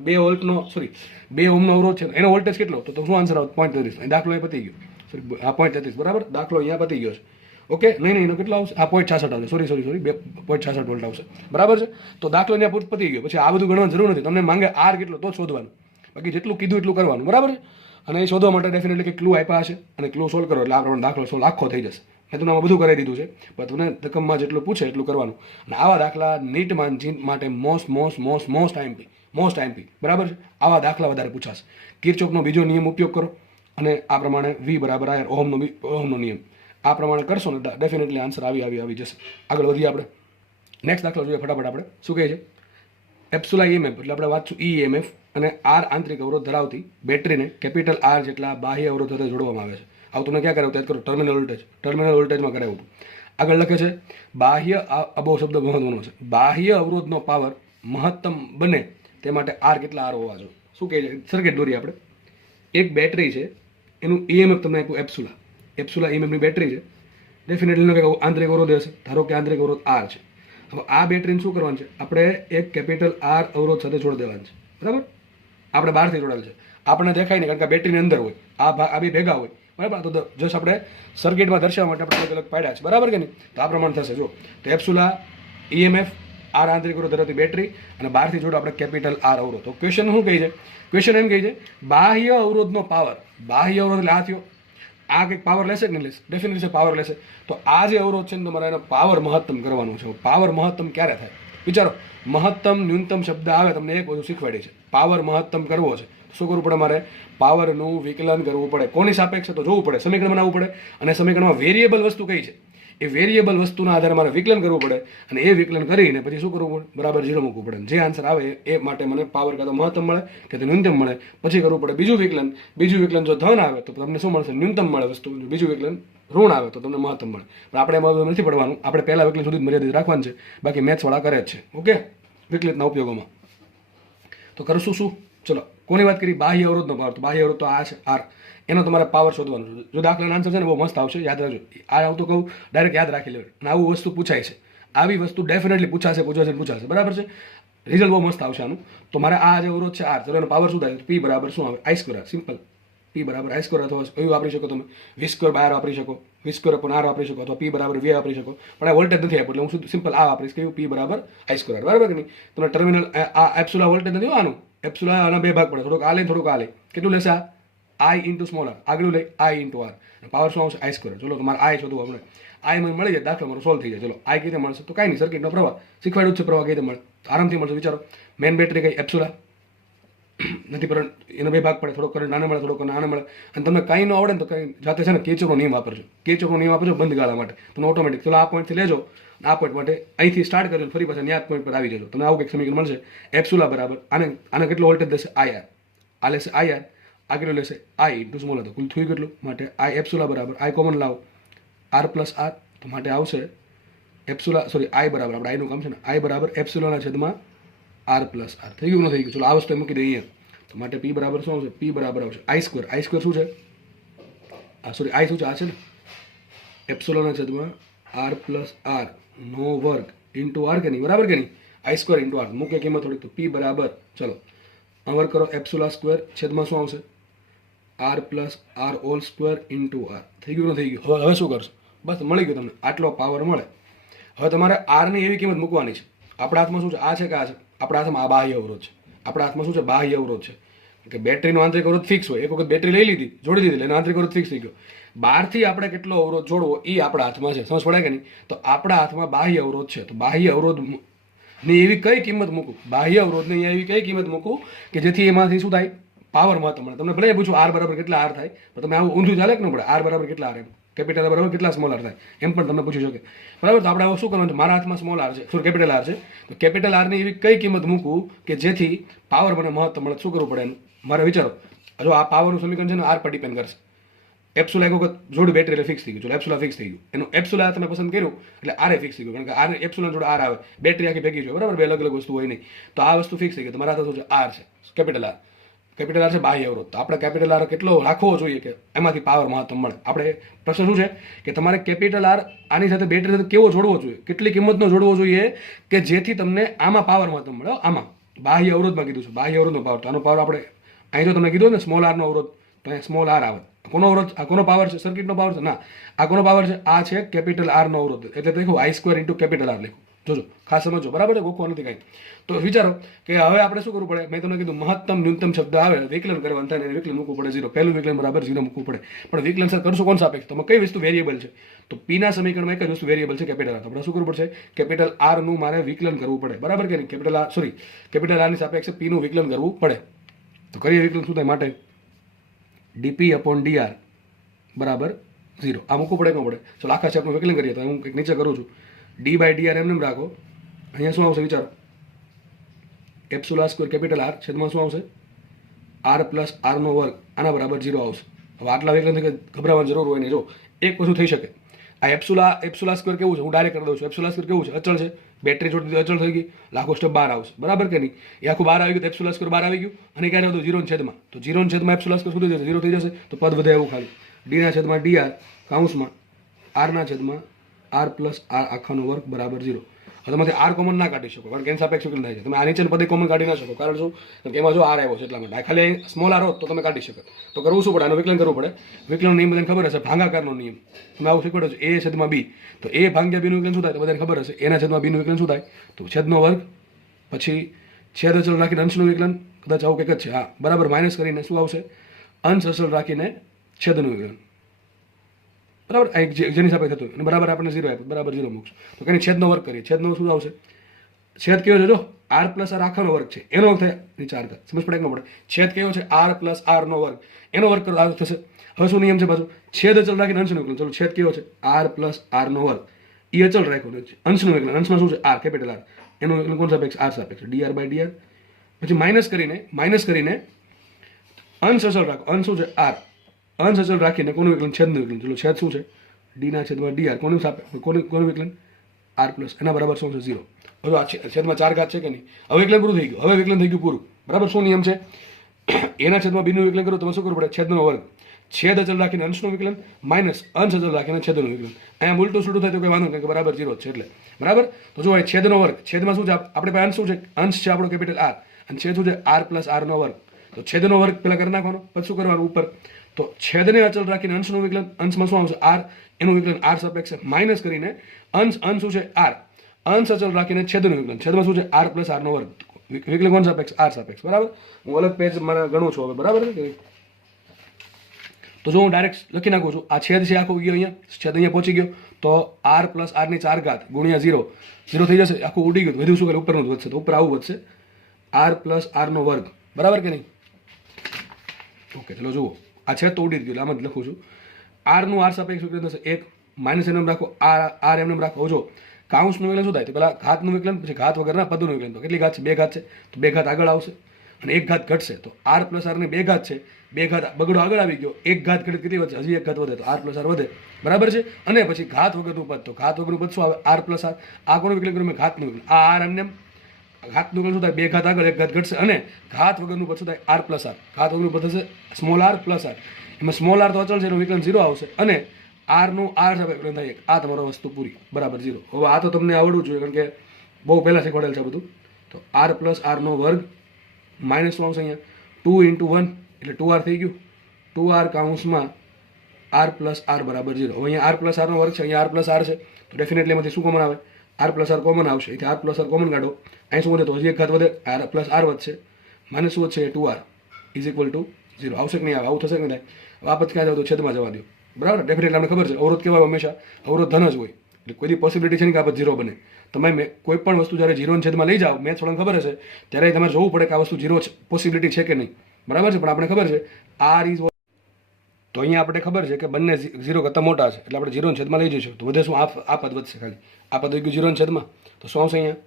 2 વોલ્ટનો સોરી 2 ઓહમનો અવરોધ છે, એનો વોલ્ટેજ કેટલો? તો શું આન્સર આવે? 0.33. દાખલો એ પતી ગયો. સોરી આ 0.33, બરાબર. દાખલો અહીંયા પતી ગયો છે. ઓકે, નહીં એનો કેટલો આવશે? આ 0.66 આવશે. સોરી 2.66 વોલ્ટ આવશે, બરાબર છે. તો દાખલો અહીંયા પતી ગયો. પછી આ બધું ગણવાની જરૂર નથી. તમને માંગે R કેટલો તો શોધવાનું, બાકી જેટલું કીધું એટલું કરવાનું, બરાબર છે. અને એ શોધવા માટે ડેફિનેટલી કે ક્લુ આપ્યા હશે અને ક્લુ સોલ્વ કરો એટલે આ પ્રમાણે દાખલો સોલ્વ આખો થઈ જશે. મેં તમને આમાં બધું કરી દીધું છે, પણ તમને રકમમાં જેટલું પૂછે એટલું કરવાનું. અને આવા દાખલા નીટમાં માટે મોસ્ટ આઈએમપી, બરાબર છે. આવા દાખલા વધારે પૂછાશે. કિર્ચોફનો બીજો નિયમ ઉપયોગ કરો અને આ પ્રમાણે V બરાબર IR, ઓહમનો નિયમ, આ પ્રમાણે કરશો ને ડેફિનેટલી આન્સર આવી જશે. આગળ વધીએ આપણે. નેક્સ્ટ દાખલો જોઈએ ફટાફટ. આપણે શું કહે છે? એપ્સુલા EMF એટલે આપણે વાંચશું EMF અને R આંતરિક અવરોધ ધરાવતી બેટરીને કેપિટલ R જેટલા બાહ્ય અવરોધ સાથે જોડવામાં આવે છે. આવું તમને ક્યાં કરાવ્યું? યાદ કરો, ટર્મિનલ વોલ્ટેજમાં કરાવ્યું હતું. આગળ લખે છે બાહ્ય, આ બહુ શબ્દ મહત્વનો છે. બાહ્ય અવરોધનો પાવર મહત્તમ બને તે માટે R કેટલા R હોવા જોઈએ? શું કહે છે? સર્કિટ દોરીએ આપણે. એક બેટરી છે, એનું EMF તમને આપ્યું એપ્સુલા EMFની બેટરી છે. ડેફિનેટલી કંઈક આંતરિક અવરોધ હશે. ધારો કે આંતરિક અવરોધ R છે. હવે આ બેટરીને શું કરવાનું છે? આપણે એક કેપિટલ R અવરોધ સાથે જોડી દેવાનું છે, બરાબર. આપણે બહારથી જોડાયેલ છે, આપણને દેખાય નહીં કારણ કે બેટરીની અંદર હોય, આ બે ભેગા હોય, બરાબર. તો જસ્ટ આપણે સર્કિટમાં દર્શાવવા માટે આપણે અલગ અલગ પાડ્યા છે, બરાબર કે નહીં? તો આ પ્રમાણે થશે. જો તો એપ્સુલા EMF, R આંતરિક અવરોધ ધરાવતી બેટરી અને બહારથી જોડો આપણે કેપિટલ R અવરોધ. તો ક્વેશ્ચન શું કહે છે? ક્વેશ્ચન એમ કહે છે બાહ્ય અવરોધનો પાવર, બાહ્ય અવરોધ એટલે આ થયો, આ કંઈક પાવર લેશે કે નહીં લેશે? ડેફિનેટલી પાવર લેશે. તો આ જે અવરોધ છે ને તમારે એનો પાવર મહત્તમ કરવાનો છે. પાવર મહત્તમ ક્યારે થાય વિચારો. મહત્તમ ન્યૂનતમ શબ્દ આવે તમને એક બધું શીખવાડી છે. પાવર મહત્તમ કરવો છે શું કરવું પડે મારે? પાવરનું વિકલન કરવું પડે. કોની સાપેક્ષે? તો જોવું પડે, સમીકરણ બનાવવું પડે. અને સમીકરણમાં વેરિયેબલ વસ્તુ કઈ છે એ વેરિયેબલ વસ્તુના આધારે મારે વિકલન કરવું પડે. અને એ વિકલન કરીને પછી શું કરવું પડે? બરાબર 0 મૂકવું પડે. જે આન્સર આવે એ માટે મને પાવર કાં તો મહત્તમ મળે કે તો ન્યૂનતમ મળે. પછી કરવું પડે બીજું વિકલન. બીજું વિકલન જો ધન આવે તો તમને શું મળશે? ન્યૂનતમ મળે વસ્તુ. બીજું વિકલન ઋણ આવે તો તમને મહત્તમ મળે. પણ આપણે એમાં નથી પડવાનું. આપણે પહેલા વિકલન સુધી મર્યાદિત રાખવાનું છે. બાકી મેથ્સવાળા કરે જ છે. ઓકે, વિકલિતના ઉપયોગોમાં તો કરશું શું? ચલો, કોની વાત કરી? બાહ્ય અવરોધનો પાવર. તો બાહ્ય અવરોધ તો આ છે આર. એનો તમારે પાવર શોધવાનો છે. જો દાખલાનો આન્સર છે ને બહુ મસ્ત આવશે, યાદ રાખજો. આ હું તો કહું ડાયરેક્ટ યાદ રાખી લેવું. અને આવું વસ્તુ પૂછાય છે. આવી વસ્તુ ડેફિનેટલી પૂછાશે. બરાબર છે? રિઝલ્ટ બહુ મસ્ત આવશે આનું. તો મારે આ જે અવરોધ છે આર, ચલો એનો પાવર શું થાય? પી બરાબર શું આવે? I square. સિમ્પલ. પી બરાબર આઈ સ્ક્વેર અથવા એવું વાપરી શકો તમે. વી સ્ક્વેર બાર વાપરી શકો, વી સ્ક્વેર અપોન આર વાપરી શકો, અથવા પી બરાબર વી વાપરી શકો. પણ આ વોલ્ટેજ નથી આપ્યું એટલે હું સિમ્પલ આ વાપરીશ કે પી બરાબર આઈ સ્ક્વેર. બરાબર કે નહીં? તમે ટર્મિનલ આ એપ્સુલા વોલ્ટેજ નથી આનું. એપ્સુલા આના બે ભાગ પડે, થોડોક આ લે થોડુંક આ લે. કેટલું લેશે આ? I into small R. આગળ લઈ આઈ ઇન્ટુ આર. પાવર શું આવશે? I square. ચલો તમારે આઈ શોધવું આપણે. આઈ મને મળી જાય, દાખલા મારો સોલ્વ થઈ જાય. ચલો આઈ કઈ રીતે મળશે? તો કાંઈ નહીં, સર્કિટનો પ્રવાહ શીખવાડ્યું છે. પ્રવાહ કઈ રીતે મળે? આરામથી મળશે. વિચારો, મેન બેટરી કઈ? એપ્સુલા નથી, પણ એનો બે ભાગ પડે. થોડો કરંટ આને મળે, થોડો કરંટ આને મળે. અને તમને કંઈ ન આવડે ને તો કંઈ જાતે છે ને કિર્ચોફનો નિયમ વાપરજો. કિર્ચોફનો નિયમ વાપરજો બંધ ગાળા માટે. તમને ઓટોમેટિક ચલો આ પોઈન્ટથી લેજો, આ પોઈન્ટ માટે અહીંથી સ્ટાર્ટ કરજો, ફરી પાછા ન્યા પોઈન્ટ પર આવી જજો. તમને આવું કંઈક સમીકરણ મળશે. એપ્સુલા બરાબર આને કેટલો વોલ્ટેજ દેશે? I R. આ લેશે આઈ આર. આ કેટલું લેશે? આઈ ઇન્ટુ સ્મોલ હતો. કુલ થયું કેટલું? માટે આઈ એપ્સુલા બરાબર આઈ કોમન લાવો, આર પ્લસ આર. તો માટે આવશે એપ્સુલા સોરી આઈ બરાબર, આપણે આઈનું કામ છે ને, આઈ બરાબર એપ્સુલાના છેદમાં આર પ્લસ આર. થઈ ગયું ન થઈ ગયું? ચલો આ વસ્તુ મૂકી દઈએ અહીંયા. તો માટે પી બરાબર શું આવશે? પી બરાબર આવશે આઈ સ્ક્વેર. આઈ સ્ક્વેર શું છે? સોરી આઈ શું છે? આ છે ને એપ્સુલાના છેદમાં આર પ્લસ આર નો વર્ગ ઇન્ટુ આર કે નહીં? બરાબર કે નહીં? I square into R. મૂકે કિંમત થોડીક. તો પી બરાબર ચલો આ વર્ગ કરો. એપ્સુલા સ્ક્વેર છેદમાં શું આવશે? R plus R whole square into R. થઈ ગયું ન થઈ ગયું? હવે શું કરશો? બસ મળી ગયું તમને. આટલો પાવર મળે. હવે તમારે આરની એવી કિંમત મૂકવાની છે. આપણા હાથમાં શું છે? આ છે કે આ છે? આપણા હાથમાં આ બાહ્ય અવરોધ છે. આપણા હાથમાં શું છે? બાહ્ય અવરોધ છે. કે બેટરીનો આંતરિક અવરોધ ફિક્સ હોય. એક વખત બેટરી લઈ લીધી, જોડી દીધી, એટલે આંતરિક અવરોધ ફિક્સ થઈ ગયો. બહારથી આપણે કેટલો અવરોધ જોડવો એ આપણા હાથમાં છે. સમજ પડે કે નહીં? તો આપણા હાથમાં બાહ્ય અવરોધ છે. તો બાહ્ય અવરોધ ની એવી કઈ કિંમત મૂકું? બાહ્ય અવરોધની એવી કઈ કિંમત મૂકું કે જેથી એમાંથી શું થાય? પાવર મહત્તમ મળે. તમને ભલે પૂછું આર બરાબર કેટલા આર થાય, પણ તમે આવું ઊંધું ચાલે કે ન પડે? આર બરાબર કેટલા આર, એમ કેપિટલ બરાબર કેટલા સ્મોલ આર થાય, એમ પણ તમને પૂછી શકે. બરાબર? તો આપણે શું કરવાનું છે? મારા હાથમાં સ્મોલ આર છે, સોરી કેપિટલ આર છે. તો કેપિટલ આરની એવી કઈ કિંમત મૂકવું કે જેથી પાવર મને મહત્તમ મળે? શું કરવું પડે એનું? મારે વિચારો. જો આ પાવરનું સમીકરણ છે ને આર પર ડિપેન્ડ કરશે. એપ્સુલા એક વખત જોડું બેટરી એટલે ફિક્સ થઈ ગયું. ચલો એપ્સુલા ફિક્સ થઈ ગયું. એનું એપ્સુલા તમે પસંદ કર્યું એટલે આરે ફિક્સ થઈ ગયું. કારણ કે આર એપ્સુલા જોડે આર આવે, બેટરી આખી ભેગી જોઈએ. બરાબર? બે અલગ અલગ વસ્તુ હોય નહીં. તો આ વસ્તુ ફિક્સ થઈ ગઈ. તમારા હાથમાં શું છે? આર છે, કેપિટલ આર. કેપિટલ આર છે બાહ્ય અવરોધ. તો આપણે કેપિટલ આર કેટલો રાખવો જોઈએ કે એમાંથી પાવર મહત્તમ મળે? આપણે પ્રશ્ન શું છે કે તમારે કેપિટલ આર આની સાથે બેટરી સાથે કેવો જોડવો જોઈએ? કેટલી કિંમતનો જોડવો જોઈએ કે જેથી તમને આમાં પાવર મહત્તમ મળે? આમાં બાહ્ય અવરોધમાં કીધું છે, બાહ્ય અવરોધનો પાવર. તો આનો પાવર આપણે અહીં તો તમને કીધું ને સ્મોલ આરનો અવરોધ, તો અહીંયા સ્મોલ આર આવે. કોનો અવરોધ? આ કોનો પાવર છે? સર્કિટનો પાવર છે? ના, આ કોનો પાવર છે? આ છે કેપિટલ આરનો અવરોધ. એટલે લખું I square into capital R લખું. જોજો, ખાસ સમજો. બરાબર છે? ગોખવા નથી કાંઈ. તો વિચારો કે હવે આપણે શું કરવું પડે? મેં તમને કીધું મહત્તમ ન્યૂનતમ શબ્દ આવે વિકલન કરવાનું થાય, વિકલન મૂકવું પડે 0. પહેલું વિકલન બરાબર 0 મૂકવું પડે. પણ વિકલન સર કરશું કોણ સાપેક્ષ? તો કઈ વસ્તુ વેરિયેબલ છે? તો પીના સમીકરણમાં એક જ વસ્તુ વેરિયેબલ છે, કેપિટલ આર. તો આપણે શું કરવું પડશે? કેપિટલ આર નું મારે વિકલન કરવું પડે. બરાબર કે નહીં? કેપિટલ આર સોરી કેપિટલ આરની સાપેક્ષે પી નું વિકલન કરવું પડે. તો કરીએ વિકલન. શું થાય? માટે ડીપી અપોન ડીઆર બરાબર 0. આ મૂકવું પડે ન પડે? ચલો આખા શેપનું વિકલન કરીએ. તો હું કંઈક નીચે કરું છું. ડી બાય ડીઆર એમને રાખો. અહીંયા શું આવશે? વિચારો. એપ્સુલા સ્ક્વેર કેપિટલ આર છેદમાં શું આવશે? આર પ્લસ આરનો વર્ગ. આના બરાબર 0 આવશે. હવે આટલા વિકલનથી ગભરાવાની જરૂર હોય નહીં. જો એક વસ્તુ થઈ શકે. આ એપ્સુલા સ્ક્વેર કેવું છે? હું ડાયરેક્ટ કરી દઉં છું. એપ્સુલા સ્ક્વેર કેવું છે? અચળ છે. બેટરી જોડી દીધી, અચળ થઈ ગઈ. લાખો સ્ટેપ બહાર આવશે. બરાબર કે નહીં? એ આખું બહાર આવી ગયું. એપ્સુલા સ્ક્વેર બહાર આવી ગયું. અને ક્યારે હતું? 0 છેદમાં. તો 0 છેદમાં એપ્સુલા સ્ક્વેર શું થઈ જશે? 0 થઈ જશે. તો પદ વધે એવું ખાલી. ડીના છેદમાં ડીઆર કાઉન્સમાં આરના છેદમાં આર પ્લસ આર આખાનો વર્ગ બરાબર 0. હવે તમારે આર કોમન ના કાઢી શકો, કારણ કે એન સાપેક્ષ વિકલન થાય છે. તમે આ નીચેના પદે કોમન કાઢી ના શકો. કારણ શું? કે એમાં જો આર આવ્યો છે એટલા માટે. ખાલી સ્મોલ આર હોત તો તમે કાઢી શકો. તો કરવું શું પડે? આનું વિકલન કરવું પડે. વિકલન નિયમ બધાને ખબર હશે, ભાગાકારનો નિયમ. તમે આવું શીખવાડો છો. એ છેદમાં બી. તો એ ભાગ્યા બીનું વિકલન શું થાય? તો બધાને ખબર હશે. એના છેદમાં બીનું વિકલન શું થાય? તો છેદનો વર્ગ, પછી છેદ અચળ રાખીને અંશનું વિકલન. કદાચ આવું કંઈક જ છે. હા બરાબર. માઇનસ કરીને શું આવશે? અંશ અચળ રાખીને છેદનું વિકલન. બરાબર, આ એક જેની હિસાબે થતું અને બરાબર આપણને 0 આપ્યું, બરાબર 0 મૂકશું. તો કે છેદનો વર્ગ કરીએ. છેદનો શું આવશે? છેદ કયો છે? જો r પ્લસ r આખાનો વર્ગ છે એનો વર્ગ થાય ની 4 ઘાત. સમજ પડે કે ન પડે? છેદ કયો છે? r પ્લસ r નો વર્ગ એનો વર્ગ કરો આ થશે. હવે શું નિયમ છે પાછું? છેદ અચળ રાખીને અંશનું વિકલન. ચલો છેદ કયો છે? r પ્લસ r નો વર્ગ એ અચળ રાખ્યો છે. અંશનું વિકલન, અંશમાં શું છે? r, capital R. એનું વિકલન કોણ સાપેક્ષ? r સાપેક્ષ. dr by dr. પછી માઇનસ કરીને અંશ અચળ રાખો. અંશ શું છે? r. અંશ અચળ રાખીને કોનું વિકલન? છેદનું વિકલન. ચલો છેદ શું છે? d ના છેદમાં dr. કોનું કોનું વિકલન? r પ્લસ એના બરાબર શું છે? 0. હવે આ છેદમાં 4 ઘાત છે કે નહીં? હવે વિકલન પૂરું થઈ ગયું. હવે વિકલન થઈ ગયું પૂરું. બરાબર. શું નિયમ છે? એના છેદમાં બીનું વિકલન કરો તમે શું કરવું પડે? છેદનો વર્ગ. છેદ અચળ રાખીને અંશનું વિકલન માઇનસ અંશ અચળ રાખીને છેદનું વિકલન. અહીંયા ઉલટું સુલટું થાય તો કોઈ વાંધો નહીં કે બરાબર 0 છે એટલે. બરાબર. તો જો છેદનો વર્ગ, છેદમાં શું છે? આપણે પાસે અંશ શું છે? અંશ છે આપણો કેપિટલ R અને છેદ શું છે? r પ્લસ r નો વર્ગ. તો છેદનો વર્ગ પેલા કરી નાખવાનો, પછી શું કરવાનું? ઉપર. તો છેદને અચળ રાખીને અંશનું વિકલન, અંશમાં શું આવશે? r, એનું વિકલન r સાપેક્ષ માઇનસ કરીને અંશ શું છે? r. અંશ અચળ રાખીને છેદનું વિકલન, છેદમાં શું છે? r પ્લસ r નો વર્ગ. વિકલન કોણ સાપેક્ષ? r સાપેક્ષ. બરાબર. હું અલગ પેજ મારા ગણું છું હવે. બરાબર છે. તો જો હું ડાયરેક્ટ લખી નાખું છું, આ છેદ છે આખો ગયો અહીંયા, છેદ અહીંયા પહોંચી ગયો તો r પ્લસ r ની 4 ઘાત ગુણ્યા 0 થઈ જશે. આખું ઉડી ગયું. વધુ શું કરે? ઉપરનું જ વધશે. તો ઉપર આવું વધશે r પ્લસ r નો વર્ગ. બરાબર કે નહીં? ઓકે ચલો જુઓ, આ છેદ તો ઉડી જ ગયું, આમ જ લખું છું. r નું r સાપેક્ષ વિકલન થશે 1 માઇનસ એમ રાખો, r એમ રાખો. જો કાઉન્સનું વિકલન શું થાય? તો પેલા ઘાતનું વિકલન, પછી ઘાત વગરના પદનું વિકલન. તો કેટલી ઘાત છે? 2 ઘાત છે. તો 2 ઘાત આગળ આવશે અને 1 ઘાત ઘટશે. તો r પ્લસ r ની 2 ઘાત છે. 2 ઘાત બગડો આગળ આવી ગયો. 1 ઘાત ઘટે કેટલી વધશે? હજી 1 ઘાત વધે. તો r પ્લસ r વધે. બરાબર છે. અને પછી ઘાત વગરનું પદ. તો ઘાત વગરનું પદ શું આવે? r plus r. આ કોનું વિકલન કર્યું મેં? ઘાતનું વિકલન. આ r એમને ઘાતનું વિકલન શું થાય? 2 ઘાત આગળ 1 ઘાત ઘટશે અને ઘાત વગરનું પદ શું થાય? r plus r. ઘાત વગરનું પદ થશે સ્મોલ r પ્લસ r. એમાં સ્મોલ r તો અચળ છે, એનું વિકલન 0 આવશે અને r નું r સાથે વિકલન થાય 1. આ તમારો વસ્તુ પૂરી. બરાબર 0. હવે આ તો તમને આવડવું જોઈએ કારણ કે બહુ પહેલા શીખવાડેલ છે બધું. તો r પ્લસ r નો વર્ગ માઇનસ શું આવશે અહીંયા? 2 into 1 એટલે 2r થઈ ગયું. 2r કાઉન્સમાં r પ્લસ r બરાબર 0. હવે અહીંયા r પ્લસ r નો વર્ગ છે, અહીંયા r પ્લસ r છે. તો ડેફિનેટલી એમાંથી શું કોમન આવે? r પ્લસ r કોમન આવશે. એટલે r પ્લસ r કોમન કાઢો. અહીં શું વધે? તો હજી 1 ઘાત વધે. r પ્લસ r વધશે. માઇનસ શું વધશે? 2r is equal to 0. આવશે કે નહીં આવે? આવું થશે કે નહીં થાય? આ પદ ક્યાં જાવ? તો છેદમાં જવા દો. બરાબર. ડેફિનેટલી આપણે ખબર છે અવરોધ કેવા હોય? હંમેશા અવરોધ ધન જ હોય. એટલે કોઈ પોસિબિલિટી છે ને કે આ પદ 0 બને. તમે કોઈ પણ વસ્તુ જ્યારે 0 છેદમાં લઈ જાઓ, મેથ્સ વાળાને ખબર હશે, ત્યારે તમારે જોવું પડે કે આ વસ્તુ 0 પોસિબિલિટી છે કે નહીં. બરાબર છે. પણ આપણે ખબર છે r ઇઝ, તો અહીંયા આપણે ખબર છે કે બંને 0 કરતાં મોટા છે એટલે આપણે 0 છેદમાં લઈ જઈશું. તો વધે શું? આ પદ વધશે ખાલી. આ પદ વહી ગયું 0 છેદમાં. તો શું આવશે અહીંયા?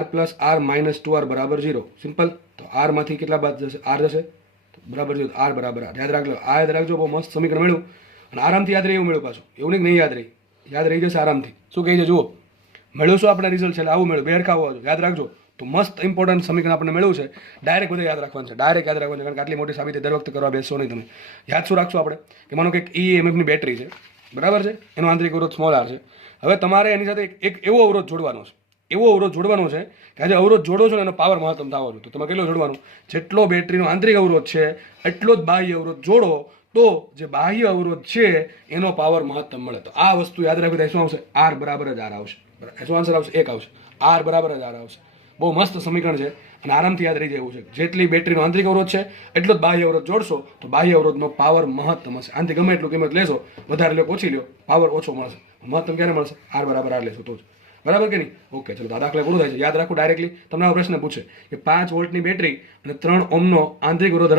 r plus r minus 2r બરાબર 0. સિમ્પલ. તો r માંથી કેટલા બાદ જશે? r જશે. બરાબર 0. r બરાબર r. યાદ રાખજો. આ યાદ રાખજો. બહુ મસ્ત સમીકરણ મળ્યું અને આરામથી યાદ રહે એવું મળ્યું પાછું. એવું નહીં યાદ રહી. યાદ રહી જશે આરામથી. શું કહે છે? જુઓ, મળ્યું શું આપણે રિઝલ્ટ છે? આવું મળ્યું. બે હરખા આવવા યાદ રાખજો. તો મસ્ત ઇમ્પોર્ટન્ટ સમીકરણ આપણને મળ્યું છે. ડાયરેક્ટ બધે યાદ રાખવાનું છે. ડાયરેક્ટ યાદ રાખવાનું છે કારણ કે આટલી મોટી સાબિતી દર વખતે કરવા બેસશો નહીં તમે. યાદ શું રાખશો આપણે? કે માનો કે EMFની બેટરી છે. બરાબર છે. એનો આંતરિક અવરોધ સ્મોલ r છે. હવે તમારે એની સાથે એક એવો અવરોધ જોડવાનો છે. એવો અવરોધ જોડવાનો છે કે આજે અવરોધ જોડો છો ને એનો પાવર મહત્તમ થવો જોઈએ. તો તમારે કેટલો જોડવાનો? જેટલો બેટરીનો આંતરિક અવરોધ છે એટલો જ બાહ્ય અવરોધ જોડો તો જે બાહ્ય અવરોધ છે એનો પાવર મહત્તમ મળે. તો આ વસ્તુ યાદ રાખવી. શું આવશે? r બરાબર જ r આવશે. શું આન્સર આવશે? 1 આવશે. r બરાબર જ r આવશે. બહુ મસ્ત સમીકરણ છે અને આરામથી યાદ રહી જાય એવું છે. જેટલી બેટરીનો આંતરિક અવરોધ છે એટલો જ બાહ્ય અવરોધ જોડશો તો બાહ્ય અવરોધનો પાવર મહત્તમ હશે. આનાથી ગમે એટલું કિંમત લેશો, વધારે લો ઓછી લો, પાવર ઓછો મળશે. મહત્તમ ક્યારે મળશે? r બરાબર r લેશો તો જ. બરાબર કે નહીં? ઓકે ચલો, આ દાખલા પૂરું થાય છે. યાદ રાખો. ડાયરેક્ટલી તમને આ પ્રશ્ન પૂછે કે 5 વોલ્ટની બેટરી અને 3 ઓહ્મનો આંતરિક અવરોધ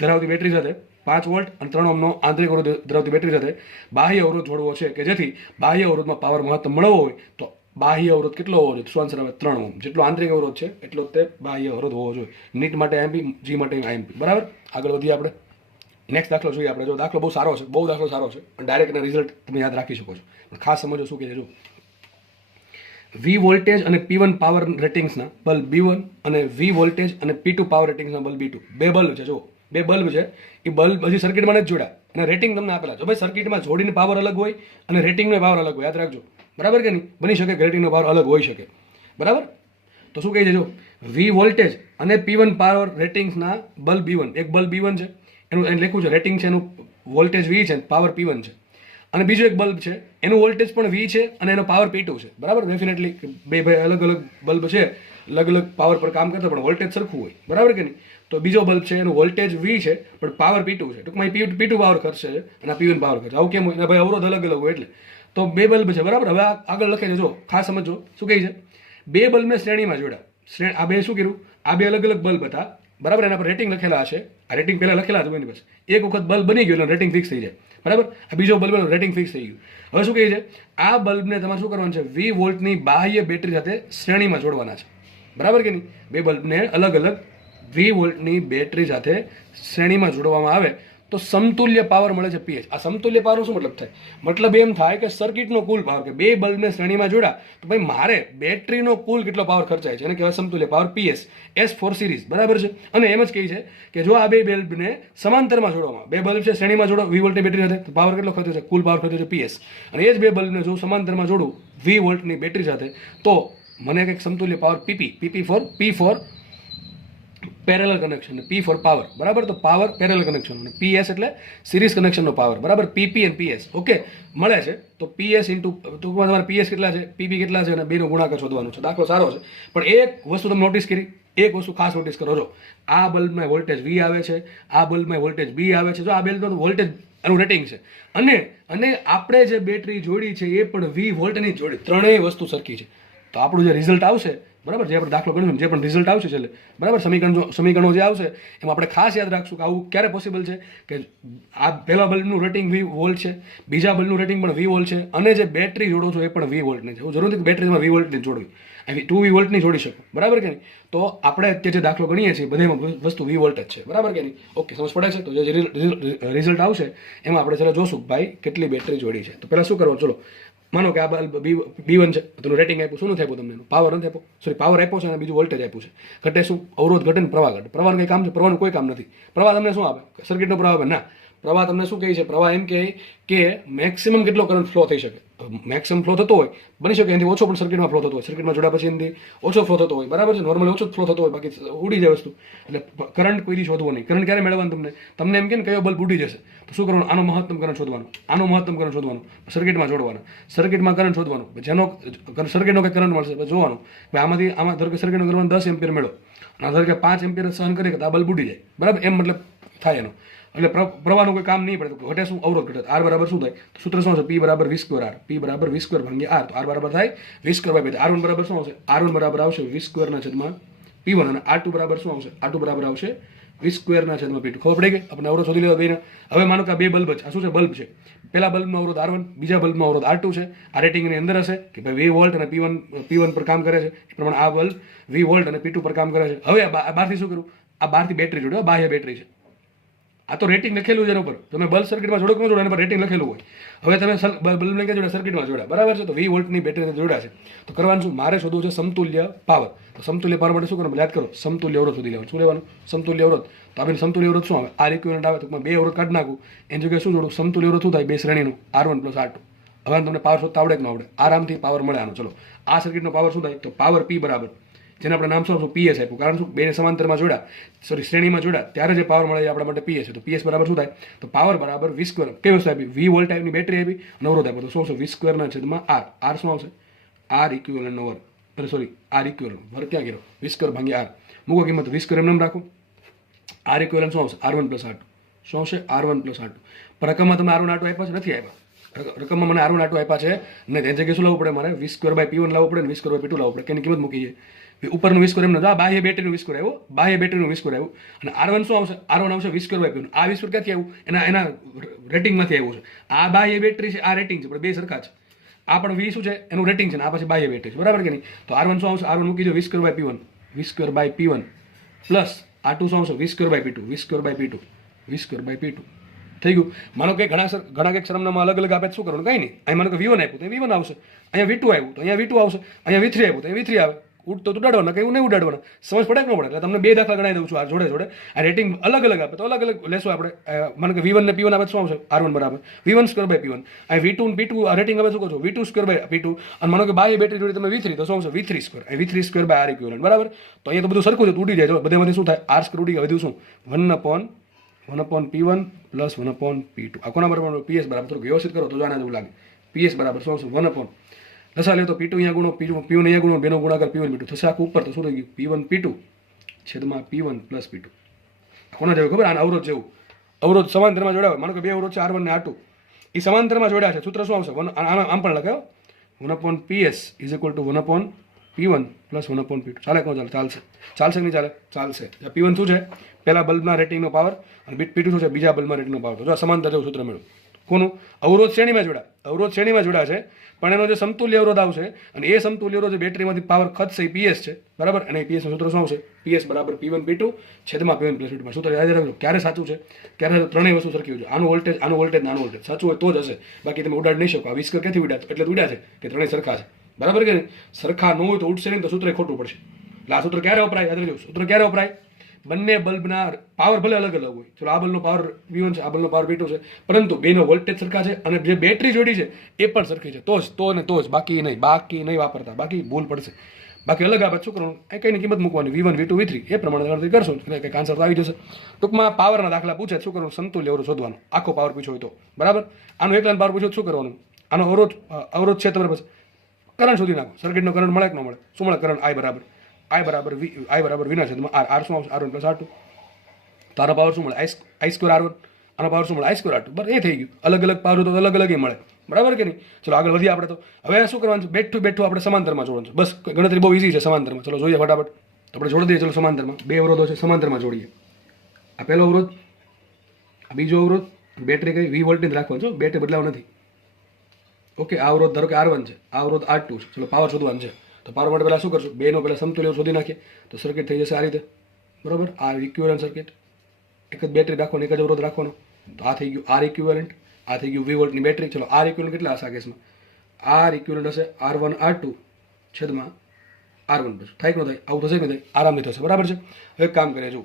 ધરાવતી બેટરી સાથે 5 વોલ્ટ અને 3 ઓહ્મનો આંતરિક અવરોધ ધરાવતી બેટરી સાથે બાહ્ય અવરોધ જોડવો છે કે જેથી બાહ્ય અવરોધમાં પાવર મહત્તમ મળવો હોય તો બાહ્ય અવરોધ કેટલો હોવો જોઈએ? શું આન્સર આવે? 3 ઓહ્મ. જેટલો આંતરિક અવરોધ છે એટલો તે બાહ્ય અવરોધ હોવો જોઈએ. નીટ માટે IMP, જી માટે IMP. બરાબર. આગળ વધીએ આપણે. નેક્સ્ટ દાખલો જોઈએ આપણે. જો દાખલો બહુ સારો છે, બહુ દાખલો સારો છે અને ડાયરેક્ટ એના રિઝલ્ટ તમે યાદ રાખી શકો છો. પણ ખાસ સમજો શું કહે છે. જો V વોલ્ટેજ અને P1 પાવર રેટિંગ્સના બલ્બ B1 અને V વોલ્ટેજ અને P2 પાવર રેટિંગ્સના બલ્બ B2. બે બલ્બ છે. જો બે બલ્બ છે. એ બલ્બ હજી સર્કિટમાં નથી જોડ્યા અને રેટિંગ તમને આપેલા. જો ભાઈ સર્કિટમાં જોડીને પાવર અલગ હોય અને રેટિંગનો પાવર અલગ હોય. યાદ રાખજો. બરાબર કે નહીં? બની શકે કે રેટિંગનો પાવર અલગ હોઈ શકે. બરાબર. તો શું કહે છે? જો V વોલ્ટેજ અને P1 પાવર રેટિંગ્સના બલ્બ B1. એક બલ્બ B1 છે, એનું લખ્યું છે રેટિંગ છે, એનું વોલ્ટેજ V છે, પાવર P1 છે. અને બીજો એક બલ્બ છે, એનું વોલ્ટેજ પણ V છે અને એનો પાવર P2 છે. બરાબર. ડેફિનેટલી બે અલગ અલગ બલ્બ છે અલગ અલગ પાવર પર કામ કરતા પણ વોલ્ટેજ સરખું હોય, બરાબર કે નહીં? તો બીજો બલ્બ છે એનું વોલ્ટેજ V છે પણ પાવર P2 છે, ટૂંકમાં P2 પાવર ખર્ચે છે અને P1 પાવર ખર્ચે. આવું કેમ હોય? ભાઈ અવરોધ અલગ અલગ હોય એટલે. તો બે બલ્બ છે, બરાબર. હવે આગળ લખે છે, જો ખાસ સમજો શું કહે છે. બે બલ્બને શ્રેણીમાં જોડ્યા. આ બે શું કર્યું? આ બે અલગ અલગ બલ્બ હતા, બરાબર. એના પર રેટિંગ લખેલા હશે. આ રેટિંગ પહેલા લખેલા હતું એની પાસે. એક વખત બલ્બ બની ગયું એટલે રેટિંગ ફિક્સ થઈ જાય, બરાબર. આ બીજો બલ્બ રેટિંગ ફિક્સ થઈ ગયું. હવે શું કહે છે? આ બલ્બને તમારે શું કરવાનું છે? 20 વોલ્ટની બાહ્ય બેટરી સાથે શ્રેણીમાં જોડવાના છે, બરાબર કે નહીં? બે બલ્બને અલગ અલગ 20 વોલ્ટની બેટરી સાથે શ્રેણીમાં જોડવામાં આવે તો સમતુલ્ય પાવર મળે છે PS. આ સમતુલ્ય પાવર શું મતલબ થાય? મતલબ એમ થાય કે સર્કિટનો કુલ પાવર, કે બે બલ્બને શ્રેણીમાં જોડા તો ભાઈ મારે બેટરીનો કુલ કેટલો પાવર ખર્ચાય છે એને કહેવાય સમતુલ્ય પાવર PS. S4 સિરીઝ, બરાબર છે. અને એમ જ કહે છે કે જો આ બે બલ્બને સમાંતરમાં જોડવામાં, બે બલ્બ છે શ્રેણીમાં જોડો 20 વોલ્ટની બેટરી સાથે, તો પાવર કેટલો ખર્ચે છે? કુલ પાવર ખર્ચે છે PS. અને એ જ બે બલ્બને જો સમાંતરમાં જોડું 20 વોલ્ટની બેટરી સાથે તો મને કંઈક સમતુલ્ય power P for parallel connection, P for power, બરાબર. તો પાવર પેરેલલ કનેક્શન અને PS એટલે સિરીઝ કનેક્શનનો પાવર, બરાબર. PP અને PS ઓકે મળે છે. તો PS ઇન્ટુ ટૂંકમાં તમારે PS કેટલા છે, PP કેટલા છે અને બેનો ગુણાકાર શોધવાનો છે. દાખલો સારો છે પણ એક વસ્તુ તમે નોટિસ કરી, એક વસ્તુ ખાસ નોટિસ કરો. જો આ બલ્બમાં વોલ્ટેજ V આવે છે, આ બલ્બમાં વોલ્ટેજ B આવે છે. જો આ બલ્બનું વોલ્ટેજ એનું રેટિંગ છે અને આપણે જે બેટરી જોડી છે એ પણ 20 વોલ્ટની જોડી, ત્રણેય વસ્તુ સરખી છે. તો આપણું જે રિઝલ્ટ આવશે, બરાબર, જે આપણે દાખલો ગણ્યું જે પણ રિઝલ્ટ આવશે છેલ્લે, બરાબર, સમીકરણો જે આવશે એમાં આપણે ખાસ યાદ રાખશું કે આવું ક્યારે પોસિબલ છે કે આ પહેલા બલ્બનું રેટિંગ 20 વોલ્ટ છે, બીજા બલ્બનું રેટિંગ પણ 20 વોલ્ટ છે અને જે બેટરી જોડો છો એ પણ 20 વોલ્ટની છે. એવું જરૂર નથી કે બેટરીમાં 20 વોલ્ટની જોડવી, 2 વોલ્ટની જોડી શકો, બરાબર કે નહીં? તો આપણે જે દાખલો ગણીએ છીએ બધામાં વસ્તુ 20 વોલ્ટ જ છે, બરાબર કે નહીં? ઓકે, સમજ પડે છે? તો જે રિઝલ્ટ આવશે એમાં આપણે ચાલો જોશું ભાઈ કેટલી બેટરી જોડી છે. તો પહેલાં શું કરવાનું? ચલો માનો કે આ બલ્બ B1 છે, તેનું રેટિંગ આપ્યું. શું નથી આપ્યું તમને? પાવર નથી આપ્યો, સોરી પાવર આપ્યો છે અને બીજું વોલ્ટેજ આપ્યું છે. ઘટે શું? અવરોધ ઘટે ને પ્રવાહ ઘટે. પ્રવાહનું કંઈ કામ છે? પ્રવાહનું કોઈ કામ નથી. પ્રવાહ તમને શું આપે? સર્કિટનો પ્રવાહ આપે? ના. પ્રવાહ તમને શું કહે છે? પ્રવાહ એમ કહે કે મેક્સિમમ કેટલો કરંટ ફ્લો થઈ શકે. મેક્સિમમ ફ્લો થતો હોય, બની શકે એનાથી ઓછો પણ સર્કિટમાં ફ્લો થતો હોય, સર્કિટમાં જોડ્યા પછી એનાથી ઓછો ફ્લો થતો હોય, બરાબર છે. નોર્મલી ઓછો ફ્લો થતો હોય, બાકી ઉડી જાય વસ્તુ. એટલે કરંટ કોઈ દી શોધવો નહીં. કરંટ ક્યારે મેળવવાનું? તમને એમ કે કયો બલ્બ ઉડી જશે તો શું કરવાનું? આનો મહત્તમ કરંટ શોધવાનો, આનો મહત્તમ કરંટ શોધવાનો, સર્કિટમાં જોડવાનો, સર્કિટમાં કરંટ શોધવાનો, જેનો સર્કિટનો કંઈ કરંટ મળશે જોવાનું ભાઈ આમાં ધારો કે સર્કિટનો કરંટ 10 એમ્પિયર મેળવો અને ધારો કે 5 એમ્પિયર સહન કરી કે આ બલ્બ ઉડી જાય, બરાબર. એમ મતલબ થાય એનો. એટલે પ્રવાહનું કોઈ કામ નહીં પડે. ઘટે શું? અવરોધ ઘટે. R બરાબર શું થાય? સૂત્ર શું આવશે? P બરાબર V²R. P બરાબર V² ભાગ્યા R. તો R બરાબર થાય V²/2. R1 બરાબર શું આવશે? R1 બરાબર આવશે V²/P1 અને R2 બરાબર શું આવશે? R2 બરાબર આવશે V²/P2. ખબર પડી ગઈ? આપણે અવરોધ શોધી લેવા બેને. હવે માનો કે આ બે બલ્બ છે. આ શું છે? બલ્બ છે. પહેલા બલ્બનો અવરોધ R1, બીજા બલ્બનો અવરોધ R2 છે. આ રેટિંગની અંદર હશે કે ભાઈ 20 વોલ્ટ અને P1 પર કામ કરે છે. એ પ્રમાણે આ બલ્બ 20 વોલ્ટ અને P2 પર કામ કરે છે. હવે બહારથી શું કર્યું? આ બહારથી બેટરી જોડ્યો, બાહ્ય બેટરી છે. આ તો રેટિંગ લખેલું છે એના ઉપર. તમે બલ્બ સર્કિટમાં જોડો કે ન જોડો એના પર રેટિંગ લખેલું હોય. હવે તમે બલ્બને ક્યાં જોડ્યા? સર્કિટમાં જોડ્યા, બરાબર છે. તો 20 વોલ્ટની બેટરી જોડ્યા છે. તો કરવાનું શું? મારે શોધવું છે સમતુલ્ય પાવર. તો સમતુલ્ય પાવર માટે શું કરવાનું? યાદ કરો, સમતુલ્ય અવરોધ શોધી લેવાનું. શું લેવાનું? સમતુલ્ય અવરોધ. તો આપણે સમતુલ્ય અવરોધ શું આવે? R ઇક્વિવેલન્ટ આવે. તો બે અવરોધ કાઢી નાખું, એની જગ્યાએ શું જોડું? સમતુલ્ય અવરોધ શું થાય? બે શ્રેણીનું R1 + R2. હવે તમને પાવર શોધતા આવડે કે ન આવડે? આરામથી પાવર મળે આનો. ચલો, આ સર્કિટનો પાવર શું થાય? તો પાવર P બરાબર, જેને આપણે નામ શું આપશું? PS આપ્યું. કારણ શું? બેને સમાંતરમાં જોડ્યા, સોરી શ્રેણીમાં જોડ્યા ત્યારે જે પાવર મળે એ આપણા માટે PS છે. તો PS બરાબર શું થાય? તો પાવર બરાબર V². કેવી વસ્તુ આપી? 20 વોલ્ટ ટાઈપની બેટરી આપી અને અવરોધ આપ્યો. તો શું આવશે? V²/R. R શું આવશે? R ઇક્વિવેલન્ટનો વર્ગ. અરે સોરી, R ઇક્વિવેલન્ટ વર્ગ ક્યાં ગયો? V²/R. મૂકો કિંમત. V² એમ રાખો. R ઇક્વિવેલન્ટ શું આવશે? R1 + R2. શું આવશે? R1 + R2. પણ રકમમાં તમે R1 R2 આપ્યા છે? નથી આપ્યા. રકમમાં મને R1 R2 આપ્યા છે ને તેની જગ્યાએ શું લાવવું પડે? મારે V²/P1 લાવવું પડે ને V²/P2 લાવવું પડે. કેની કિંમત મૂકીએ? ઉપરનું V² એમ નથી. આ બાહ્ય બેટરીનું V² આવ્યું, બાહ્ય બેટરીનું V² આવ્યું. અને R1 શું આવશે? R1 આવશે V²/P1. આ V² ક્યાંથી આવ્યું? એના રેટિંગમાંથી આવ્યું છે. આ બાહ્ય બેટરી છે, આ રેટિંગ છે, પણ બે સરખા છે. આ પણ V શું છે? એનું રેટિંગ છે ને આ પછી બાહ્ય બેટરી છે, બરાબર કે નહીં? તો R1 શું આવશે? R1 મૂકી દો V²/P1, V²/P1 પ્લસ R2 શું આવશે? V²/P2, V²/P2, V²/P2. થઈ ગયું. માનો કે ઘણા કંઈક સરનામાં અલગ અલગ આપે શું કરવાનું? કંઈ નહીં. અહીં માનો કે V1 આપ્યું તો V1 આવશે, અહીંયા V2 આવ્યું તો અહીંયા V2 આવશે, અહીંયા V3 આવ્યું તો અહીંયા V3 આવે. ઉડતો ઉડાડવાના, કંઈ નહીં ઉડાડવાના. સમજ પડે કે ન પડે? એટલે તમને બે દાખલા ગણાવી દઉં છું આ જોડે જોડે. આ રેટિંગ અલગ અલગ આપે તો અલગ અલગ લેશું આપણે. માનો કે V1 ને P1 આપે શું આવશે? R1 બરાબર V1²/P1. અહીં V2 ને P2 રેટિંગ આપે શું કહો છો? V2²/P2. અને માનો કે બાહ્ય બેટરી જોડે તમે V3 તો શું આવશે? V3². અહીં V3²/R ઇક્વિવેલન્ટ, બરાબર. તો અહીંયા તો બધું સરખું છે, ઉડી જાય. જો બધામાંથી શું થાય? R² ઉડી ગયા. વધ્યું શું? 1/P1 + 1/P2. આ કોના બરાબર? PS બરાબર. થોડું વ્યવસ્થિત કરો તો આના જેવું લાગે. PS બરાબર શું આવશે? 1/. લસા લે તો P2 અહીંયા ગુણો P1 અહીંયા ગુણો, બેનો ગુણાકાર P1 P2 થશે આખું ઉપર, તો શું થઈ ગયું P1 P2 છેદમાં P1 પ્લસ P2. કોના જેવું ખબર? આના અવરોધ જેવું. અવરોધ સમાંતરમાં જોડાવે, માનો કે બે અવરોધ છે R1 ને R2, એ સમાંતરમાં જોડ્યા છે. સૂત્ર શું આવશે? આમ પણ લખાયો 1/PS is equal to 1/P1 plus 1/P2. ચાલે કોણ? ચાલશે. ચાલશે નહીં ચાલે? ચાલશે. P1 શું છે? પહેલા બલ્બના રેટિંગનો પાવર, અને P2 શું છે? બીજા બલ્બના રેટિંગનો પાવર. તો જો સમાંતર જેવું સૂત્ર મળ્યું. કોનું? અવરોધ શ્રેણીમાં જોડા, અવરોધ શ્રેણીમાં જોડા છે, પણ એનો જે સમતુલ્ય અવરોધ આવશે, અને એ સમતુલ્ય અવરોધ જે બેટરીમાંથી પાવર ખર્ચશે એ PS છે, બરાબર. અને PS નું સૂત્ર શું આવશે? PS બરાબર P1 P2 છેદમાં P1 પ્લસ P2. સૂત્ર યાદ રાખજો. ક્યારે સાચું છે? ક્યારે ત્રણેય વસ્તુ સરખી હોય છે. આનું વોલ્ટેજ, આનું વોલ્ટેજ, આનું વોલ્ટેજ સાચું હોય તો જ હશે, બાકી તમે ઉડાડી નહીં શકો. આ વિસ્કર ક્યાંથી ઉડ્યા? એટલે જ ઉડ્યા છે કે ત્રણેય સરખા છે, બરાબર કે નહીં? સરખા ન હોય તો ઉડશે નહીં, તો સૂત્ર ખોટું પડશે. એટલે આ સૂત્ર ક્યારે વપરાય? યાદ રાખજો. સૂત્ર ક્યારે વપરાય? બંને બલ્બના પાવર ભલે અલગ અલગ હોય, ચલો આ બલ્બનો પાવર V1 છે, આ બલ્બનો પાવર V2 છે, પરંતુ બેનો વોલ્ટેજ સરખા છે, અને જે બેટરી જોડી છે એ પણ સરખી છે, તો ને તો જ, બાકી નહીં વાપરતા, બાકી ભૂલ પડશે. બાકી અલગ આપણે શું કરવાનું? કંઈની કિંમત મૂકવાની V1 V2 V3 એ પ્રમાણે ગણતરી કરશો એટલે કંઈક આન્સર તો આવી જશે. ટૂંકમાં પાવરના દાખલા પૂછે શું કરવાનું? સમતુલ્ય અવરોધ શોધવાનો. આખો પાવર પૂછ્યો હોય તો, બરાબર. આનો એકલાનો પાવર પૂછ્યો શું કરવાનું? આનો અવરોધ છે તમારે, પછી કરંટ શોધી નાખો. સર્કિટનો કરંટ મળે કે ન મળે? શું મળે? કરંટ I બરાબર V ના છેદમાં R. શું આવશે? R1 plus R2. તો આનો પાવર શું મળે? I square R1. આનો પાવર શું મળે? I square R2. બરાબર, એ થઈ ગયું. અલગ અલગ પાવર તો અલગ અલગ મળે, બરાબર કે નહીં? ચલો આગળ વધીએ આપણે. તો હવે શું કરવાનું છે? બેઠું આપણે સમાંતરમાં જોડવાનું છે. બસ ગણતરી બહુ ઇઝી છે સમાંતરમાં. ચલો જોઈએ ફટાફટ. આપણે જોડી દઈએ. ચલો સમાંતરમાં બે અવરોધો છે, સમાંતરમાં જોડીએ. આ પહેલો અવરોધ, આ બીજો અવરોધ. બેટરી કઈ V વોલ્ટેજ રાખવાનું છે, બેટરી બદલાવ નથી. ઓકે, આ અવરોધ ધારો કે R1 છે, આ અવરોધ R2 છે. ચલો પાવર શોધવાનું છે. તો પાવર માટે પહેલાં શું કરશું? બેનો પહેલાં સમતુલ્ય શોધી નાખીએ, તો સર્કિટ થઈ જશે આ રીતે, બરાબર. આ ઇક્વિવેલન્ટ સર્કિટ, એક જ બેટરી રાખવાનો, એક જ અવરોધ રાખવાનો. તો આ થઈ ગયું R ઇક્વિવેલન્ટ, આ થઈ ગયું V વોલ્ટની બેટરી. ચલો R ઇક્વિવેલન્ટ કેટલા હશે આ કેસમાં? R ઇક્વિવેલન્ટ હશે R1 R2 છેદમાં R1 પ્લસ. થાય કે ન થાય? આવું થશે કે નહીં? આરામથી થશે, બરાબર છે. હવે કામ કરીએ જુઓ,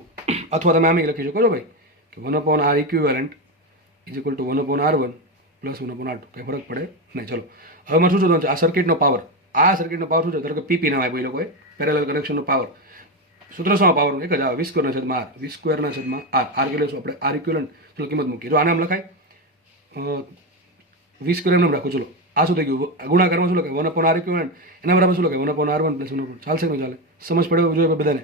અથવા તમે આમ લખી શકો છો ભાઈ કે 1/R equivalent is equal to 1/R1 plus 1/R2. કંઈ ફરક પડે નહીં. ચલો હવે મારે શું શોધવાનું છે? આ સર્કિટનો પાવર. આ સર્કિટનો પાવર શું છે? ધારો કે PP નામ આપ્યું એ લોકોએ, પેરેલલ કનેક્શનનો પાવર. સૂત્ર શું પાવરનું? એક જ આવે, V² છેદમાં R. V² છેદમાં R. R કેટલું શું આપણે? R equivalent. ચલો કિંમત મૂકીએ. જો આને આમ લખાય V² એમ રાખો. ચલો આ શું થઈ ગયું? ગુણાકારમાં શું લખાય? 1/R equivalent. એના બરાબર શું લખાય? 1/R1 plus 1. ચાલશે કે ચાલે? સમજ પડે જોઈએ બધાને?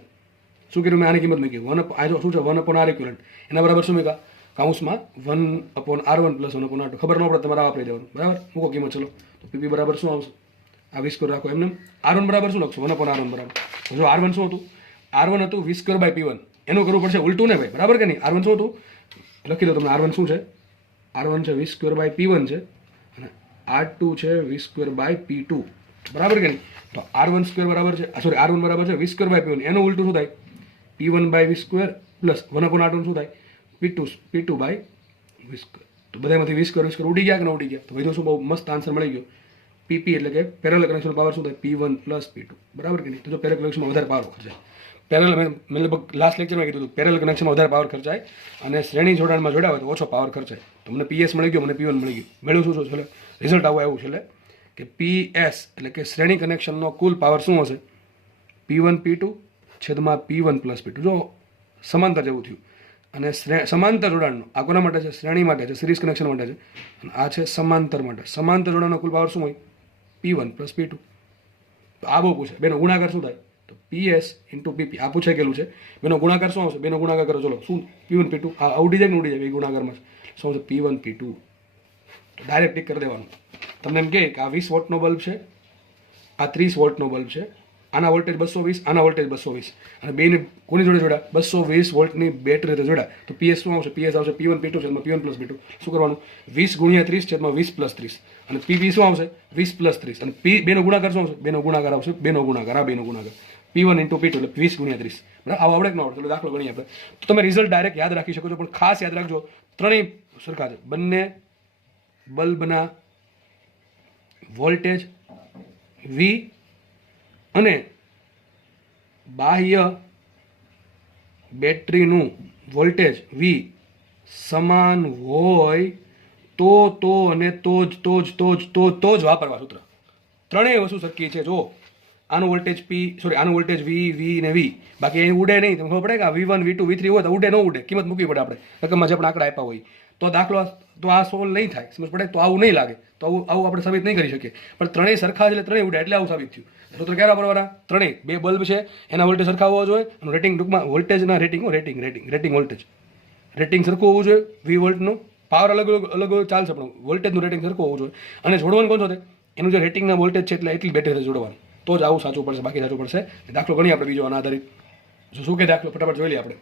શું કર્યું મેં? આની કિંમત મૂકી. આ શું છે? 1/R equivalent. એના બરાબર શું મૂકા? કાઉન્સમાં 1/R1 પ્લસ 1/R2. ખબર ન પડે તમારે વાપરી દેવાનું, બરાબર. મૂકો કિંમત. ચલો તો PP બરાબર શું આવશે? આ V² રાખો એમને. R1 બરાબર શું લખશો? 1/R1 બરાબર. જો R1 શું હતું? R1 હતું V² P1. એનું કરવું પડશે ઉલટું ને ભાઈ, બરાબર કે નહીં? R1 શું હતું? લખી દો તમને. R1 શું છે? R1 છે V² P1 છે, અને R2 છે V² P2, બરાબર કે નહીં? તો R1² બરાબર છે, સોરી R1 બરાબર છે V² P1. એનું ઉલટું શું થાય? P1 V² પ્લસ 1/R2 શું થાય? P2 V². તો બધામાંથી V² ઉડી ગયા કે ન ઉડી ગયા? તો ભાઈ શું બહુ મસ્ત આન્સર મળી ગયો. PP એટલે કે પેરેલલ કનેક્શન પાવર શું થાય? P1 પ્લસ P2, બરાબર કે નહીં? તો જો પેરેલલ કનેક્શનમાં વધારે પાવર ખર્ચાય. પેરેલલ મેં લગભગ લાસ્ટ લેક્ચરમાં કીધું હતું, પેરેલલ કનેક્શનમાં વધારે પાવર ખર્ચાય, અને શ્રેણી જોડાણમાં જોડાવે તો ઓછો પાવર ખર્ચાય. તો મને PS મળી ગયો, મને P1 મળી ગયું. મેળવું શું છે? રિઝલ્ટ આવું આવ્યું છે કે PS એટલે કે શ્રેણી કનેક્શનનો કુલ પાવર શું હશે? P1 P2 છેદમાં P1 પ્લસ P2. જો સમાંતર જેવું થયું. અને સમાંતર જોડાણનો આ કોના માટે છે? શ્રેણી માટે છે, સિરીઝ કનેક્શન માટે છે. અને આ છે સમાંતર માટે. સમાંતર જોડાણનો કુલ પાવર શું હોય? P1 plus P2. તો આ બહુ પૂછે. બેનો ગુણાકાર શું થાય? તો PS ઇન્ટુ PP. આ પૂછાઈ ગયેલું છે. બેનો ગુણાકાર શું આવશે? બેનો ગુણાકાર કરો. ચલો શું? P1 P2. આ ઉડી જાય કે ઉડી જાય? એ ગુણાકારમાં શું આવશે? P1 P2. તો ડાયરેક્ટ ટીક કરી દેવાનું. તમને એમ કહે કે આ 20 વોટનો બલ્બ છે, આ 30 વોટનો બલ્બ છે, આના વોલ્ટેજ 220, આના વોલ્ટેજ 220, અને બેને કોની જોડે જોડ્યા? 220 વોલ્ટની બેટરી જોડ્યા. તો PS શું આવશે? PS આવશે P1 P2 છેદમાં P1 પ્લસ P2. શું કરવાનું? 20 ગુણ્યા 30 છેદમાં 20 પ્લસ 30. અને PP શું આવશે? 20 પ્લસ 30. અને બેનો ગુણાકાર શું આવશે? બેનો ગુણાકાર આવશે બેનો ગુણાકાર, આ બેનો ગુણાકાર P1 ઇન્ટુ P2 એટલે 20 ગુણ્યા 30. બરાબર. આવો આવડે કે ન આવડે? ચલો દાખલો ગણીએ આપણે. તો તમે રિઝલ્ટ ડાયરેક્ટ યાદ રાખી શકો છો, પણ ખાસ યાદ રાખજો ત્રણેય સરખા છે. બંને બલ્બના વોલ્ટેજ V અને બાહ્ય બેટરીનું વોલ્ટેજ V સમાન હોય તો અને તો જ વાપરવા સૂત્ર. ત્રણેય વસ્તુ સરખી છે. જો આનું વોલ્ટેજ આનું વોલ્ટેજ V ને V, બાકી એ ઉડે નહીં. તમને ખબર પડે કે V1 V2 V3 હોય તો ઉડે ન ઉડે? કિંમત મૂકવી પડે આપણે રકમમાં જે પણ આંકડા આપ્યા હોય. તો દાખલો તો આ સોલ્વ નહીં થાય, સમજ પડે? તો આવું નહીં લાગે, તો આવું આપણે સાબિત નહીં કરી શકીએ. પણ ત્રણેય સરખા છે એટલે ત્રણેય ઉડે, એટલે આવું સાબિત થયું. સૂત્ર ક્યારે વાપરવાના? ત્રણેય બે બલ્બ છે એના વોલ્ટેજ સરખા હોવા જોઈએ, એનું રેટિંગ ટૂંકમાં વોલ્ટેજના રેટિંગ વોલ્ટેજ રેટિંગ સરખું હોવું જોઈએ. વી વોલ્ટનું પાવર અલગ અલગ ચાલશે પણ વોલ્ટેજનું રેટિંગ સરખું હોવું જોઈએ. અને જોડવાનું કોણ છે? એનું જે રેટિંગના વોલ્ટેજ છે એટલે એટલી બેટરી જોડવાનું, તો જ આવું સાચું પડશે, બાકી સાચું પડશે. દાખલો ગણી આપણે બીજો આના આધારિત. શું કે દાખલો ફટાફટ જોઈ લઈએ આપણે.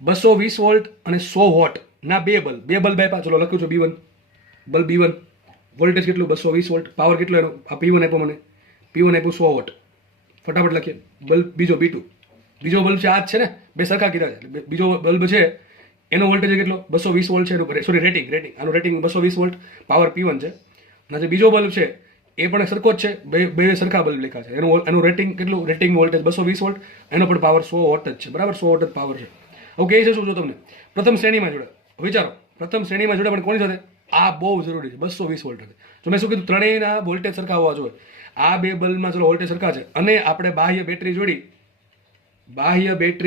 220 વોલ્ટ અને 100 વોટ ના બે બલ્બ આપ્યા. ચલો લખ્યું છે B1, બલ્બ B1, વોલ્ટેજ કેટલું? 220 વોલ્ટ. પાવર કેટલો એનો? આ P1 આપ્યો મને, P1 આપ્યું 100 વોટ. ફટાફટ લખીએ. બલ્બ બીજો B2, બીજો બલ્બ છે આ જ છે ને, બે સરખા કીધા છે. બીજો બલ્બ છે એનો વોલ્ટેજ કેટલો? 220 વોલ્ટ છે એનું, સોરી રેટિંગ આનું રેટિંગ 220 વોલ્ટ, પાવર P1 છે. અને જે બીજો બલ્બ છે એ પણ સરખો જ છે, બે સરખા બલ્બ લખ્યા છે. એનું રેટિંગ કેટલું? રેટિંગ વોલ્ટેજ 220 વોલ્ટ, એનો પણ પાવર 100 વોટ જ છે, બરાબર? 100 વોટ જ પાવર છે. ઓકે, એ છે શું જો તમને પ્રથમ શ્રેણીમાં જોડે, વિચારો પ્રથમ શ્રેણીમાં જોડે પણ કોની સાથે? આ બહુ જરૂરી છે, 220 વોલ્ટ છે. તો મેં શું કીધું? ત્રણેયના વોલ્ટેજ સરખા હોવા જોઈએ. આ બે બલ્બમાં ચલો વોલ્ટેજ સરખા છે અને આપણે બાહ્ય બેટરી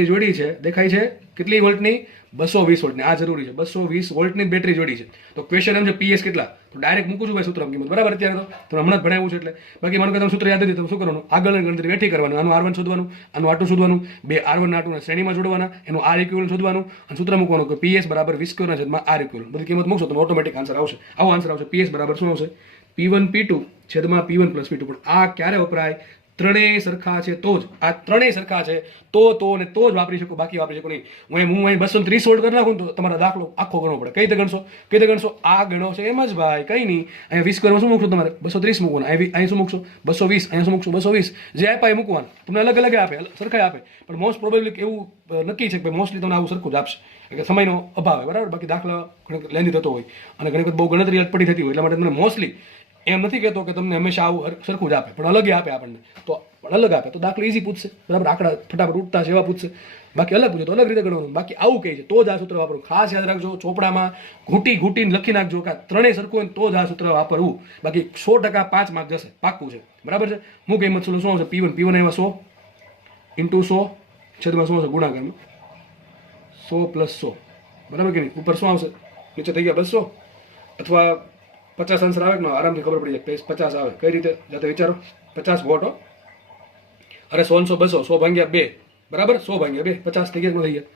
જોડી છે, દેખાય છે કેટલી વોલ્ટની? 220 વોલ્ટની. આ જરૂરી છે, 220 વોલ્ટની બેટરી જોડી છે. તો ક્વેશ્ચન એમ છે PS કેટલા, તો ડાયરેક્ટ મૂકું છું ભાઈ સૂત્ર કિંમત, બરાબર? અત્યારે તો હમણાં જ ભણાવ્યું છે એટલે. બાકી માનો કે તમે સૂત્ર યાદ નથી, તમે શું કરવાનું? આગળની ગણતરી વેઠી કરવાનું. આનું R1 શોધવાનું, આનું R2 શોધવાનું, બે R1 R2 ના શ્રેણીમાં જોડવાના, એનું R ઇક્વિવલન્ટ શોધવાનું અને સૂત્ર મૂકવાનું કે PS બરાબર V² ના છેદમાં R ઇક્વિવલન્ટ. બધી કિંમત મૂકશો તો ઓટોમેટિક આન્સર આવશે. આવો આન્સર આવશે. PS બરાબર શું આવશે? P1 P2 છેદમાં P1 પ્લસ P2. પણ આ ક્યારે વપરાય? ત્રણેય સરખા છે તો જ. આ ત્રણેય સરખા છે તો ને તો જ વાપરી શકો, બાકી વાપરી શકો નહીં. હું અહીં 230 વોલ્ટ કરી નાખું તો તમારા દાખલો આખો ગણવો પડે. કઈ રીતે ગણશો? આ ગણો છે એમ જ ભાઈ, કઈ નહીં. અહીંયા 20 શું મૂકશો? તમારે 230 મૂકવાનું. અહીં શું મૂકશો? 220. અહીંયા શું મૂકશો? 220. જે આપ્યા એ મૂકવાનું. તમને અલગ અલગ આપે, સરખા આપે, પણ મોસ્ટ પ્રોબેબલી એવું નક્કી છે કે મોસ્ટલી તમને આવું સરખું જ આપશે, એટલે સમયનો અભાવ બરાબર. બાકી દાખલા ઘણી લેન્ધી થતો હોય અને ઘણી વખત બહુ ગણતરી અટપટી થતી હોય, એટલા માટે મને મોસ્ટલી એમ નથી કહેતો કે તમને હંમેશા આવું સરખું જ આપે, પણ અલગ આપે આપણને. તો અલગ આપે તો દાખલો ઈઝી પૂછશે, બરાબર? આંકડા ફટાફટ ઉઠતા છે એવા પૂછશે. બાકી અલગ પૂછે તો અલગ રીતે ગણવાનું. બાકી આવું કહે છે તો જ આ સૂત્ર વાપરવું. ખાસ યાદ રાખજો, ચોપડામાં ઘૂંટીને લખી નાખજો કે ત્રણેય સરખું હોય તો જ આ સૂત્ર વાપરવું. બાકી 100% 5 માર્ક જશે, પાક્કું છે, બરાબર છે? હું કિંમત શું આવશે? P1 એમાં 100 ઇન્ટુ 100 છેદમાં શું આવશે? ગુણાકારમાં 100 પ્લસ 100, બરાબર કે નહીં? ઉપર શું આવશે? નીચે થઈ ગયા 200 અથવા 50 આન્સર આવે કે આરામથી ખબર પડી જાય. 50 આવે કઈ રીતે જાતે વિચારો. 50 વોટ હો, અરે 100 200, 100 ભાગ્યા 2, બરાબર? 100 ભાગ્યા 2, 50 થઈ ગયા થઈ ગયા.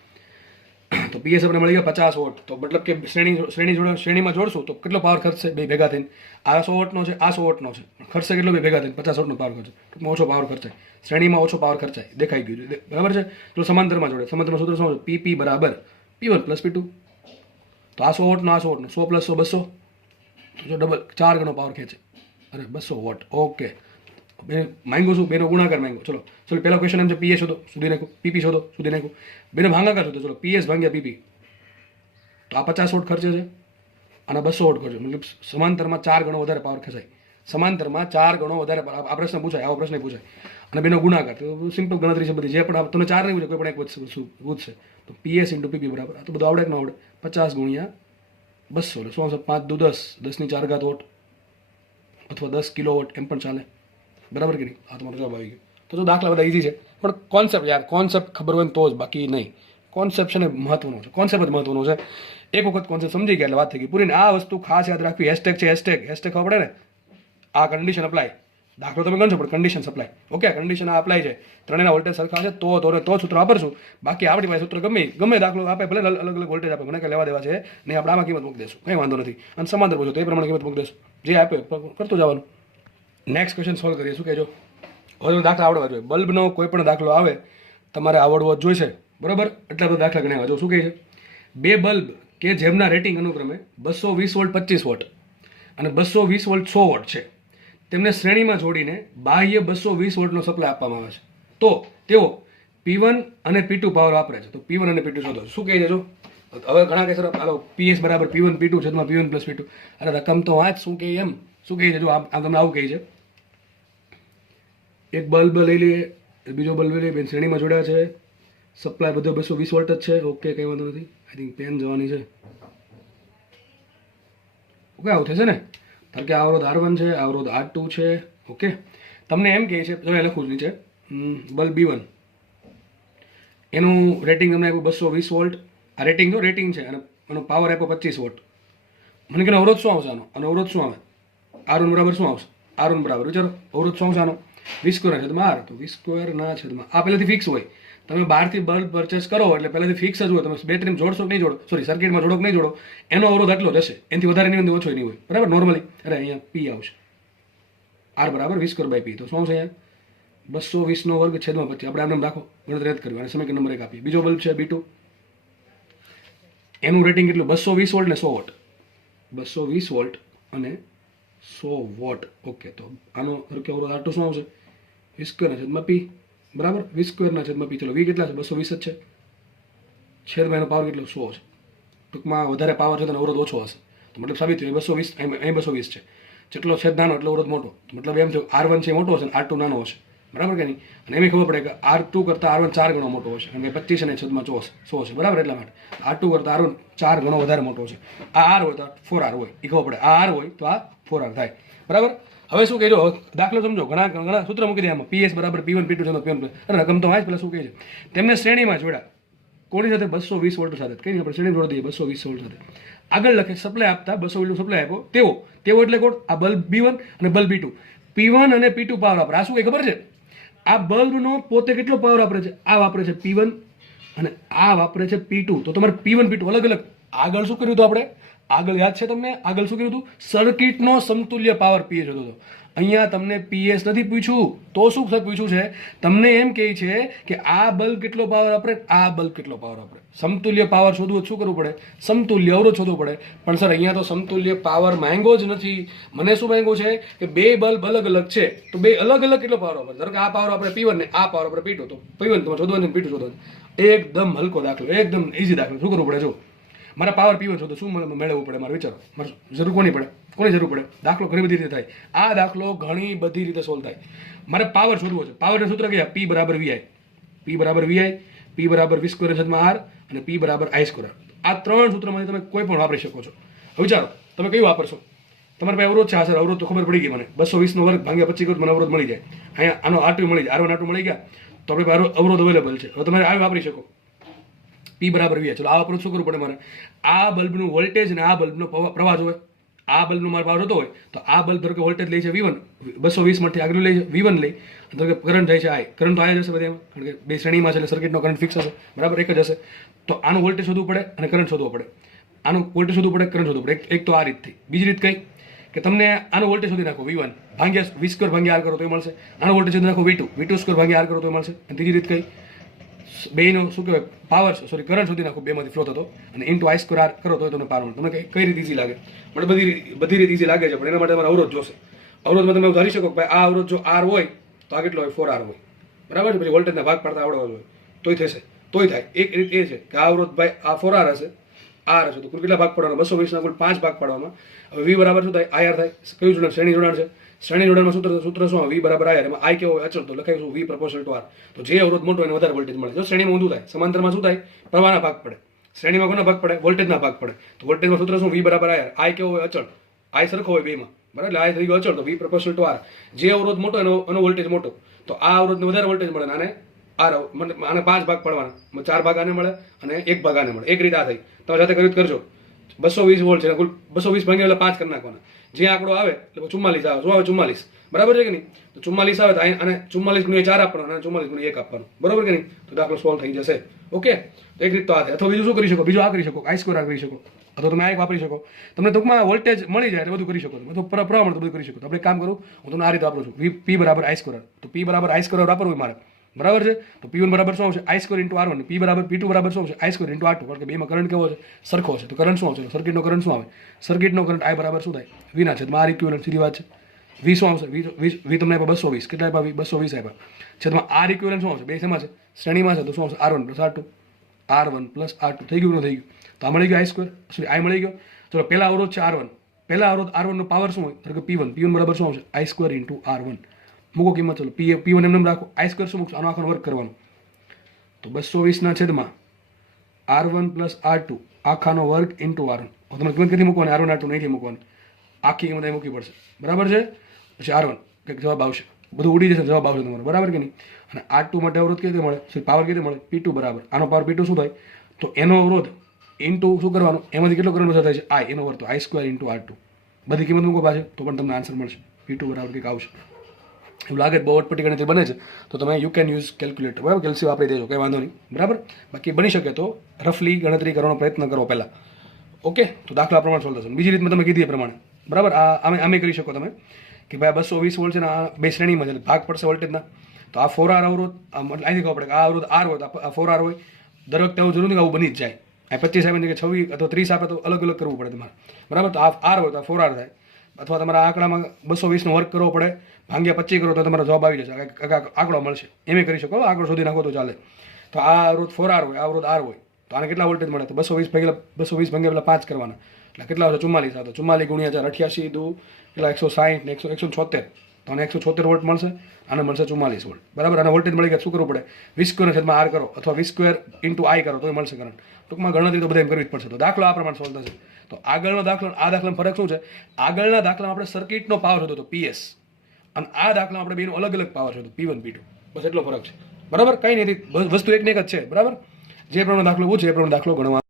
તો PS આપણે મળી ગયા 50 વોટ. તો મતલબ કે શ્રેણીમાં જોડશું તો કેટલો પાવર ખર્ચશે? બે ભેગા થઈને. આ 100 વોટનો છે, આ 100 વોટનો છે, ખર્ચશે કેટલો? બે ભેગા થઈને 50 વોટનો પાવર ખર્ચે. ટૂંકમાં ઓછો પાવર ખર્ચાય, શ્રેણીમાં ઓછો પાવર ખર્ચાય. દેખાઈ ગયું, બરાબર છે? તો સમાંતરમાં જોડે, સમાંતરમાં સૂત્ર શું છે? PP બરાબર P1 પ્લસ P2. તો આ 100 વોટનો, આ 100 વોટનો, 100 પ્લસ 100 200, જો ડબલ 4 ગણો પાવર ખેંચે. અરે 200 વોટ. ઓકે, માંગ્યું શું? બેનો ગુણાકાર માંગ્યો. ચલો પહેલો ક્વેશ્ચન એમ છે PS શોધો, સુધી નાખું. PP શોધો, સુધી નાખું. બેનો ભાગાકાર શોધો. ચલો PS ભાગ્યા PP. તો આ 50 વોટ ખર્ચે છે, આના 200 વોટ ખર્ચે. મતલબ સમાંતરમાં 4 ગણો વધારે પાવર ખેંચાય. સમાંતરમાં 4 ગણો વધારે. આ પ્રશ્ન પૂછાય, આવો પ્રશ્ન પૂછાય. અને બેનો ગુણાકાર તો સિમ્પલ ગણતરી છે બધી. જે પણ તમને 4 નહીં પૂછે, કોઈ પણ એક પૂછશે. તો PS ઇન્ટુ PP બરાબર, આ તો બધું આવડે કે ન આવડે? 50 ગુણ્યા 200 શું આવશે? 5 દુ 10, 10 ની 4 ઘાત વોટ અથવા 10 કિલો વોટ એમ પણ ચાલે, બરાબર કે નહીં? આ તમારો જવાબ આવી ગયો. તો દાખલા બધા ઈઝી છે, પણ કોન્સેપ્ટ ખબર હોય તો જ, બાકી નહીં. કોન્સેપ્ટ છે ને મહત્વનો છે, કોન્સેપ્ટ જ મહત્વનો છે. એક વખત કોન્સેપ્ટ સમજી ગયા એટલે વાત થઈ ગઈ પૂરી. આ વસ્તુ ખાસ યાદ રાખવી. હેશટેગ છે, હેશટેગ ખબર પડે ને? આ કન્ડિશન અપ્લાય, દાખલો તમે ગણશો પણ કન્ડિશન સપ્લાય. ઓકે, કન્ડિશન આ અપ્લાય છે. ત્રણેયના વોલ્ટેજ સરખા છે તો સૂત્ર વાપરશું. બાકી આપણી પાસે સૂત્ર ગમે દાખલો આપે, ભલે અલગ અલગ વોલ્ટેજ આપે, મને કંઈ લેવા દેવા છે નહીં. આપણે આમાં કિંમત મૂકી દેશું, કંઈ વાંધો નથી. અને સમાંતર પૂછો તો એ પ્રમાણે કિંમત મૂકી દેશું. જે આપે કરતું જવાનું. નેક્સ્ટ ક્વેશ્ચન સોલ્વ કરીએ. શું કહેજો? હવે દાખલા આવડવા જોઈએ. બલ્બનો કોઈ પણ દાખલો આવે તમારે આવડવો જ જોઈશે, બરાબર? એટલા બધા દાખલા ગણ્યા. જો શું કહે છે? બે બલ્બ કે જેમના રેટિંગ અનુક્રમે 220 વોલ્ટ 25 વોટ અને 220 વોલ્ટ 100 વોટ છે, તેમને શ્રેણીમાં જોડીને બાહ્ય 220 વોલ્ટનો સપ્લાય આપવામાં આવે છે. તો તેઓ P1 અને P2 પાવર વાપરે છે. તો P1 અને P2 શોધો. શું કહે છે? જો હવે ઘણા કહેશે હાલો PS બરાબર P1 P2 છેદમાં P1 પ્લસ P2. અરે રકમ તો વાંચ, શું કહે એમ? શું કહે છે? જો આમ તમને આવું કહે છે. એક બલ્બ લઈ લઈએ, બીજો બલ્બ લઈ લઈએ, બે શ્રેણીમાં જોડ્યા છે, સપ્લાય બધો 220 વોલ્ટ જ છે. ઓકે, કંઈ વાંધો નથી. આઈ થિંક પેન જવાની છે. ઓકે, આવું થશે ને? કારણ કે આ અવરોધ R1 છે, આ અવરોધ R2 છે. ઓકે, તમને એમ કહે છે, જો એ લખું નીચે, બલ્બ B1 એનું રેટિંગ તમને આપ્યું 220 વોલ્ટ. આ રેટિંગ છે અને એનો પાવર આપ્યો 25 વોટ. મને કે અવરોધ શું આવશે આનો અવરોધ શું આવે? R1 બરાબર શું આવશે? R1 બરાબર વિચારો અવરોધ શું આવશે આનો? V²/R. તો V²/R આ પહેલાથી ફિક્સ હોય. તમે બહારથી બલ્બ પરચેસ કરો એટલે પહેલાથી ફિક્સ જ હોય. તમે બેટરીમાં જોડશો કે નહીં જોડો, સોરી સર્કિટમાં જોડો કે નહીં જોડો, એનો અવરોધ આટલો જ હશે. એનાથી વધારે નહીં ઓછો નહીં હોય. બરાબર નોર્મલી. અરે અહીંયા P આવશે. R બરાબર V²/P. તો શું આવશે અહીંયા? 220/2 આપણે આમ રાખો, ગણતરી રદ કરવી અને સમીકરણ નંબર 1 આપીએ. બીજો બલ્બ છે B2. એનું રેટિંગ કેટલું? 220 વોલ્ટ ને 100 વોટ. 220 વોલ્ટ અને 100 વોટ. ઓકે, તો આનો અવરોધ R2 શું આવશે? V²/P. બરાબર, V²/P. ચલો V કેટલા છે? 220 જ છે. છેદમાં એનો પાવર કેટલો? 100 છે. ટૂંકમાં વધારે પાવર છે તો અવરોધ ઓછો હશે. તો મતલબ સાબિત થયું 220, અહીં 220 છે. જેટલો છેદ નાનો એટલો અવરોધ મોટો. મતલબ એમ થયું R1 છે મોટો હશે અને R2 નાનો હશે. બરાબર કે નહીં? અને એમ ખબર પડે કે R2 કરતાં R1 4 ગણો મોટો હશે. કારણ કે 25 અને છેદમાં 100 છે. બરાબર, એટલા માટે R2 કરતાં R1 4 ગણો વધારે મોટો છે. આ R હોય તો 4R હોય, એ ખબર પડે. આ R હોય તો આ 4R થાય. બરાબર. હવે શું કહેજો? દાખલો સમજો. ઘણા સૂત્ર મૂકી દે આમાં. PS બરાબર P1 P2 P1. અને રકમ તો પેલા શું કહે છે? તેમને શ્રેણીમાં જોડ્યા. કોની સાથે? 220 વોલ્ટ સાથે. કઈ આપણે શ્રેણી જોડી દઈએ 220 વોલ્ટ સાથે. આગળ લખે સપ્લાય આપતા 200 વોલ્ટનો સપ્લાય આપ્યો તેઓ એટલે કોણ? આ બલ્બ B1 અને બલ્બ B2. P1 અને P2 પાવર વાપરે. આ શું કઈ ખબર છે? આ બલ્બનો પોતે કેટલો પાવર વાપરે છે? આ વાપરે છે P1 અને આ વાપરે છે P2. તો તમારે P1 P2 અલગ અલગ. આગળ શું કર્યું હતું આપણે? આગળ યાદ છે તમને? આગળ શું કર્યું હતું? સર્કિટનો સમતુલ્ય પાવર PS હતો. અહીંયા તમને PS નથી પૂછ્યું. તો શું પૂછ્યું છે? તમને એમ કહે છે કે આ બલ્બ કેટલો પાવર વાપરે, આ બલ્બ કેટલો પાવર વાપરે. સમતુલ્ય પાવર શોધવું શું કરવું પડે? સમતુલ્ય અવરોધ શોધવું પડે. પણ સર અહીંયા તો સમતુલ્ય પાવર માંગ્યો જ નથી. મને શું માંગ્યું છે કે બે બલ્બ અલગ અલગ છે તો બે અલગ અલગ કેટલો પાવર વાપરે. ધારો કે આ પાવર આપણે P1 ને આ પાવર આપણે P2. તો P1 તમારે શોધવાનું, P2 શોધવાનું. એકદમ હલકો દાખલો, એકદમ ઇઝી દાખલો. શું કરવું પડે? જો મારા પાવર P1 શોધો, શું મેળવવું પડે? મારે વિચારો. મારે જરૂર કોની પડે? કોની જરૂર પડે? દાખલો ઘણી બધી રીતે થાય. આ દાખલો ઘણી બધી રીતે સોલ્વ થાય. મારે પાવર શોધવો છે. પાવરના સૂત્ર કયા? P બરાબર VI. P બરાબર VI, P બરાબર V²/R અને P બરાબર I². આ ત્રણ સૂત્રમાંથી તમે કોઈ પણ વાપરી શકો છો. હવે વિચારો તમે કયું વાપરશો? તમારે પાસે અવરોધ છે. હા સર અવરોધ તો ખબર પડી ગઈ મને. 220 ભાગ્યા 25 કરું મને અવરોધ મળી જાય. અહીંયા આનો R2 મળી જાય, R1 R2 મળી ગયા. તો આપણે પાસે અવરોધ અવેલેબલ છે. હવે તમારે આ વાપરી શકો. P બરાબર VI. ચલો આ વાપરો શું કરવું પડે મારે? આ બલ્બનું વોલ્ટેજ અને આ બલ્બનો પ્રવાહ હોય. આ બલ્બનો મારો પાવર હતો હોય તો આ બલ્બ ધારો કે વોલ્ટેજ લે છે V1, 220 માંથી આગળ લે છે V1 લે, ધારો કે કરંટ જાય છે I. કરંટ તો આ જશે બધે, કારણ કે બે શ્રેણીમાં છે એટલે સર્કિટનો કરંટ ફિક્સ હશે. બરાબર, એક જ હશે. તો આનું વોલ્ટેજ શોધવું પડે અને કરંટ શોધવો પડે. આનું વોલ્ટેજ શોધવું પડે, કરંટ શોધવું પડે. એક તો આ રીતથી. બીજી રીત કઈ કે તમને આનું વોલ્ટેજ શોધી નાખો V1 ભાગ્યા V²/R કરો તો મળશે. આનો વોલ્ટેજ શોધી નાખો V2 V2²/R કરો તો મળશે. અને ત્રીજી રીત કઈ? બેનો શું કહેવાય? પાવર, સોરી કરંટ શોધી નાખો બેમાંથી ફ્લો થતો અને ઇન્ટુ I²R કરો તો તમને પાવર મળે. તમને કઈ રીતે ઇઝી લાગે? મને બધી રીતે ઇઝી લાગે છે, પણ એના માટે તમારે અવરોધ જોશે. અવરોધમાં તમે ધારી શકો કે ભાઈ આ અવરોધ જો R હોય તો આ કેટલો હોય? 4R હોય. બરાબર છે. પછી વોલ્ટેજના ભાગ પાડતા આવડવા જોઈએ તોય થશે, તોય થાય. એક રીત એ છે કે આ અવરોધ ભાઈ આ 4R હશે, R હશે તો કુલ કેટલા ભાગ પાડવાના? 220 ના કુલ 5 ભાગ પાડવામાં. હવે V બરાબર શું થાય? IR થાય. કયું જોડાણ? શ્રેણી જોડાણ છે. શ્રેણી જોડાણમાં સૂત્ર શું? V બરાબર IR. એમાં I કેવો હોય? અચળ. તો લખાય શું? V proportional to R. તો જે અવરોધ મોટો એને વધારે વોલ્ટેજ મળે. જો શ્રેણીમાં ઊંધું થાય, સમાંતરમાં શું થાય? પ્રવાહના ભાગ પડે. શ્રેણીમાં કોના ભાગ પડે? વોલ્ટેજના ભાગ પડે. તો વોલ્ટેજમાં સૂત્ર શું? V બરાબર IR. I કેવો હોય? અચળ. I સરખો હોય બેમાં. બરાબર, એટલે I થઈ ગયો અચળ. તો V proportional to R. જે અવરોધ મોટો એનો વોલ્ટેજ મોટો. તો આ અવરોધને વધારે વોલ્ટેજ મળે અને આને 5 ભાગ પાડવાના. 4 ભાગ આને મળે અને 1 ભાગ આને મળે. એક રીત આ થઈ. તમે સાથે કર્યું કરજો. 220 વોલ્ટ છે, કુલ 220 ભાગ્યા એટલે 5 કરી નાખવાના. જે આંકડો આવે એટલે 44 આવે. શું આવે? 44. બરાબર છે કે નહીં? તો 44 આવે તો અને 44 ગુણ્યા 4 આપવાનો અને 44 ગુણ્યા 1 આપવાનું. બરાબર કે નહીં? તો દાખલો સોલ્વ થઈ જશે. ઓકે, તો એક રીત તો આ થાય. અથવા બીજું શું કરી શકો? બીજું આ કરી શકો, I² કરી શકો, અથવા તમે આ એક વાપરી શકો. તમને ટૂંકમાં વોલ્ટેજ મળી જાય એટલે બધું કરી શકો. તો પ્રવાહ મળે તો બધું કરી શકો. તો આપણે કામ કરું, હું તમને આ રીતે વાપરું છું. P બરાબર I². તો P બરાબર I² વાપરવું મારે. બરાબર છે. તો P1 બરાબર શું આવશે? I² × R1. P બરાબર P2 બરાબર શું આવશે? I² × R2. કારણ કે બેમાં કરંટ કેવો છે? સરખો છે. તો કરંટ શું આવશે? સર્કિટનો કરંટ શું આવે? સર્કિટનો કરંટ I બરાબર શું થાય? V ના છેદમાં R ઇક્વિવેલન્ટ. સીધી વાત છે. V શું આવશે? V તમને આપ્યા 220. કેટલા આપ્યા? 220 આપ્યા. છેદમાં R ઇક્વિવેલન્ટ શું આવશે? બે શેમાં છે? શ્રેણીમાં છે. તો શું આવશે? R1 + R2. R1 + R2 થઈ ગયું ન થઈ ગયું? તો આ મળી ગયો I². સોરી I મળી ગયો. ચલો પહેલા અવરોધ છે R1. પહેલા અવરોધ R1 નો પાવર શું હોય? ધારો કે P1. P1 બરાબર શું આવશે? I² × R1. મૂકો કિંમત. ચલો P1 એમને રાખો. I² શું મૂકશો? આનો આખો વર્ગ કરવાનો. તો 220 ના છેદમાં R1 + R2 આખાનો વર્ગ × R1. તમારે કિંમત કેટલી મૂકવાની? R1 R2 નહીં મૂકવાની. આખી કિંમત અહીં મૂકવી પડશે. બરાબર છે. પછી R1 કંઈક જવાબ આવશે. બધું ઉડી જશે, જવાબ આવશે તમારો. બરાબર કે નહીં? અને R2 માટે અવરોધ કેવી રીતે મળે? પાવર કેવી રીતે મળે? P2 બરાબર. આનો પાવર P2 શું થાય? તો એનો અવરોધ ઇન્ટુ શું કરવાનું, એમાંથી કેટલો કરંટ પસાર થાય છે આઈ, એનો વર્તો આઈ સ્ક્વેર ઇન્ટુ R2. બધી કિંમત મૂકો પાછળ તો પણ તમને આન્સર મળશે. V2 બરાબર કંઈક આવશે. એવું લાગે બહુ અટપટી ગણતરી બને છે તો તમે યુ કેન યુઝ કેલ્ક્યુલેટર, બરાબર, કેલ્સી વાપરી દેજો, કંઈ વાંધો નહીં, બરાબર. બાકી બની શકે તો રફલી ગણતરી કરવાનો પ્રયત્ન કરો પહેલાં. ઓકે, તો દાખલા પ્રમાણે સોલ્વ થશે. બીજી રીતમાં તમે કીધી એ પ્રમાણે, બરાબર, આમે કરી શકો તમે કે ભાઈ 220 વોલ્ટ છે ને આ બે શ્રેણીમાં છે, ભાગ પડશે વોલ્ટેજના. તો આ 4R અવરોધ, અહીંથી ખબર પડે કે આ અવરોધ R હોય તો આ 4R હોય. દર વખતે આવું જરૂર નથી આવું બની જ જાય. આ 25 આપે કે 26 અથવા 30 આપે તો અલગ અલગ કરવું પડે તમારે, બરાબર. તો આ R હોય તો આ 4R થાય, અથવા તમારા આંકડામાં 220 નો વર્ક કરવો પડે, ભાંગ્યા 25 કરો તો તમારો જવાબ આવી જશે, આંકડો મળશે. એમ કરી શકો, આંકડો શોધી નાખો તો ચાલે. તો આ અવરોધ 4R હોય, આ અવરોધ R હોય, તો આને કેટલા વોલ્ટેજ મળે? તો 220 ભાગ્યા પેલા 5 કરવાના, એટલે કેટલા આવશે? 44. તો 44 ગુણ્યા 4, 88 દુ એટલે 160 ને 176, તો આને 176 વોલ્ટ મળશે, આને મળશે 44 વોલ્ટ, બરાબર. અને વોલ્ટેજ મળી ગયા, શું કરવું પડે? 20² R કરો અથવા 20² ઇન્ટુ I કરો તો મળશે કરંટ. ટૂંકમાં ગણતરી તો બધા એમ કરવી જ પડશે. તો દાખલો આ પ્રમાણે સોલ્વ થશે. તો આગળનો દાખલો આ દાખલામાં ફરક શું છે? આગળના દાખલામાં આપણે સર્કિટનો પાવર શોધો તો PS, અને આ દાખલામાં આપણે બેનો અલગ અલગ પાવર શોધો P1 P2, બસ એટલો ફરક છે, બરાબર. કંઈ નથી, વસ્તુ એકને એક જ છે, બરાબર. જે પ્રમાણે દાખલો પૂછે એ પ્રમાણે દાખલો ગણવાનો.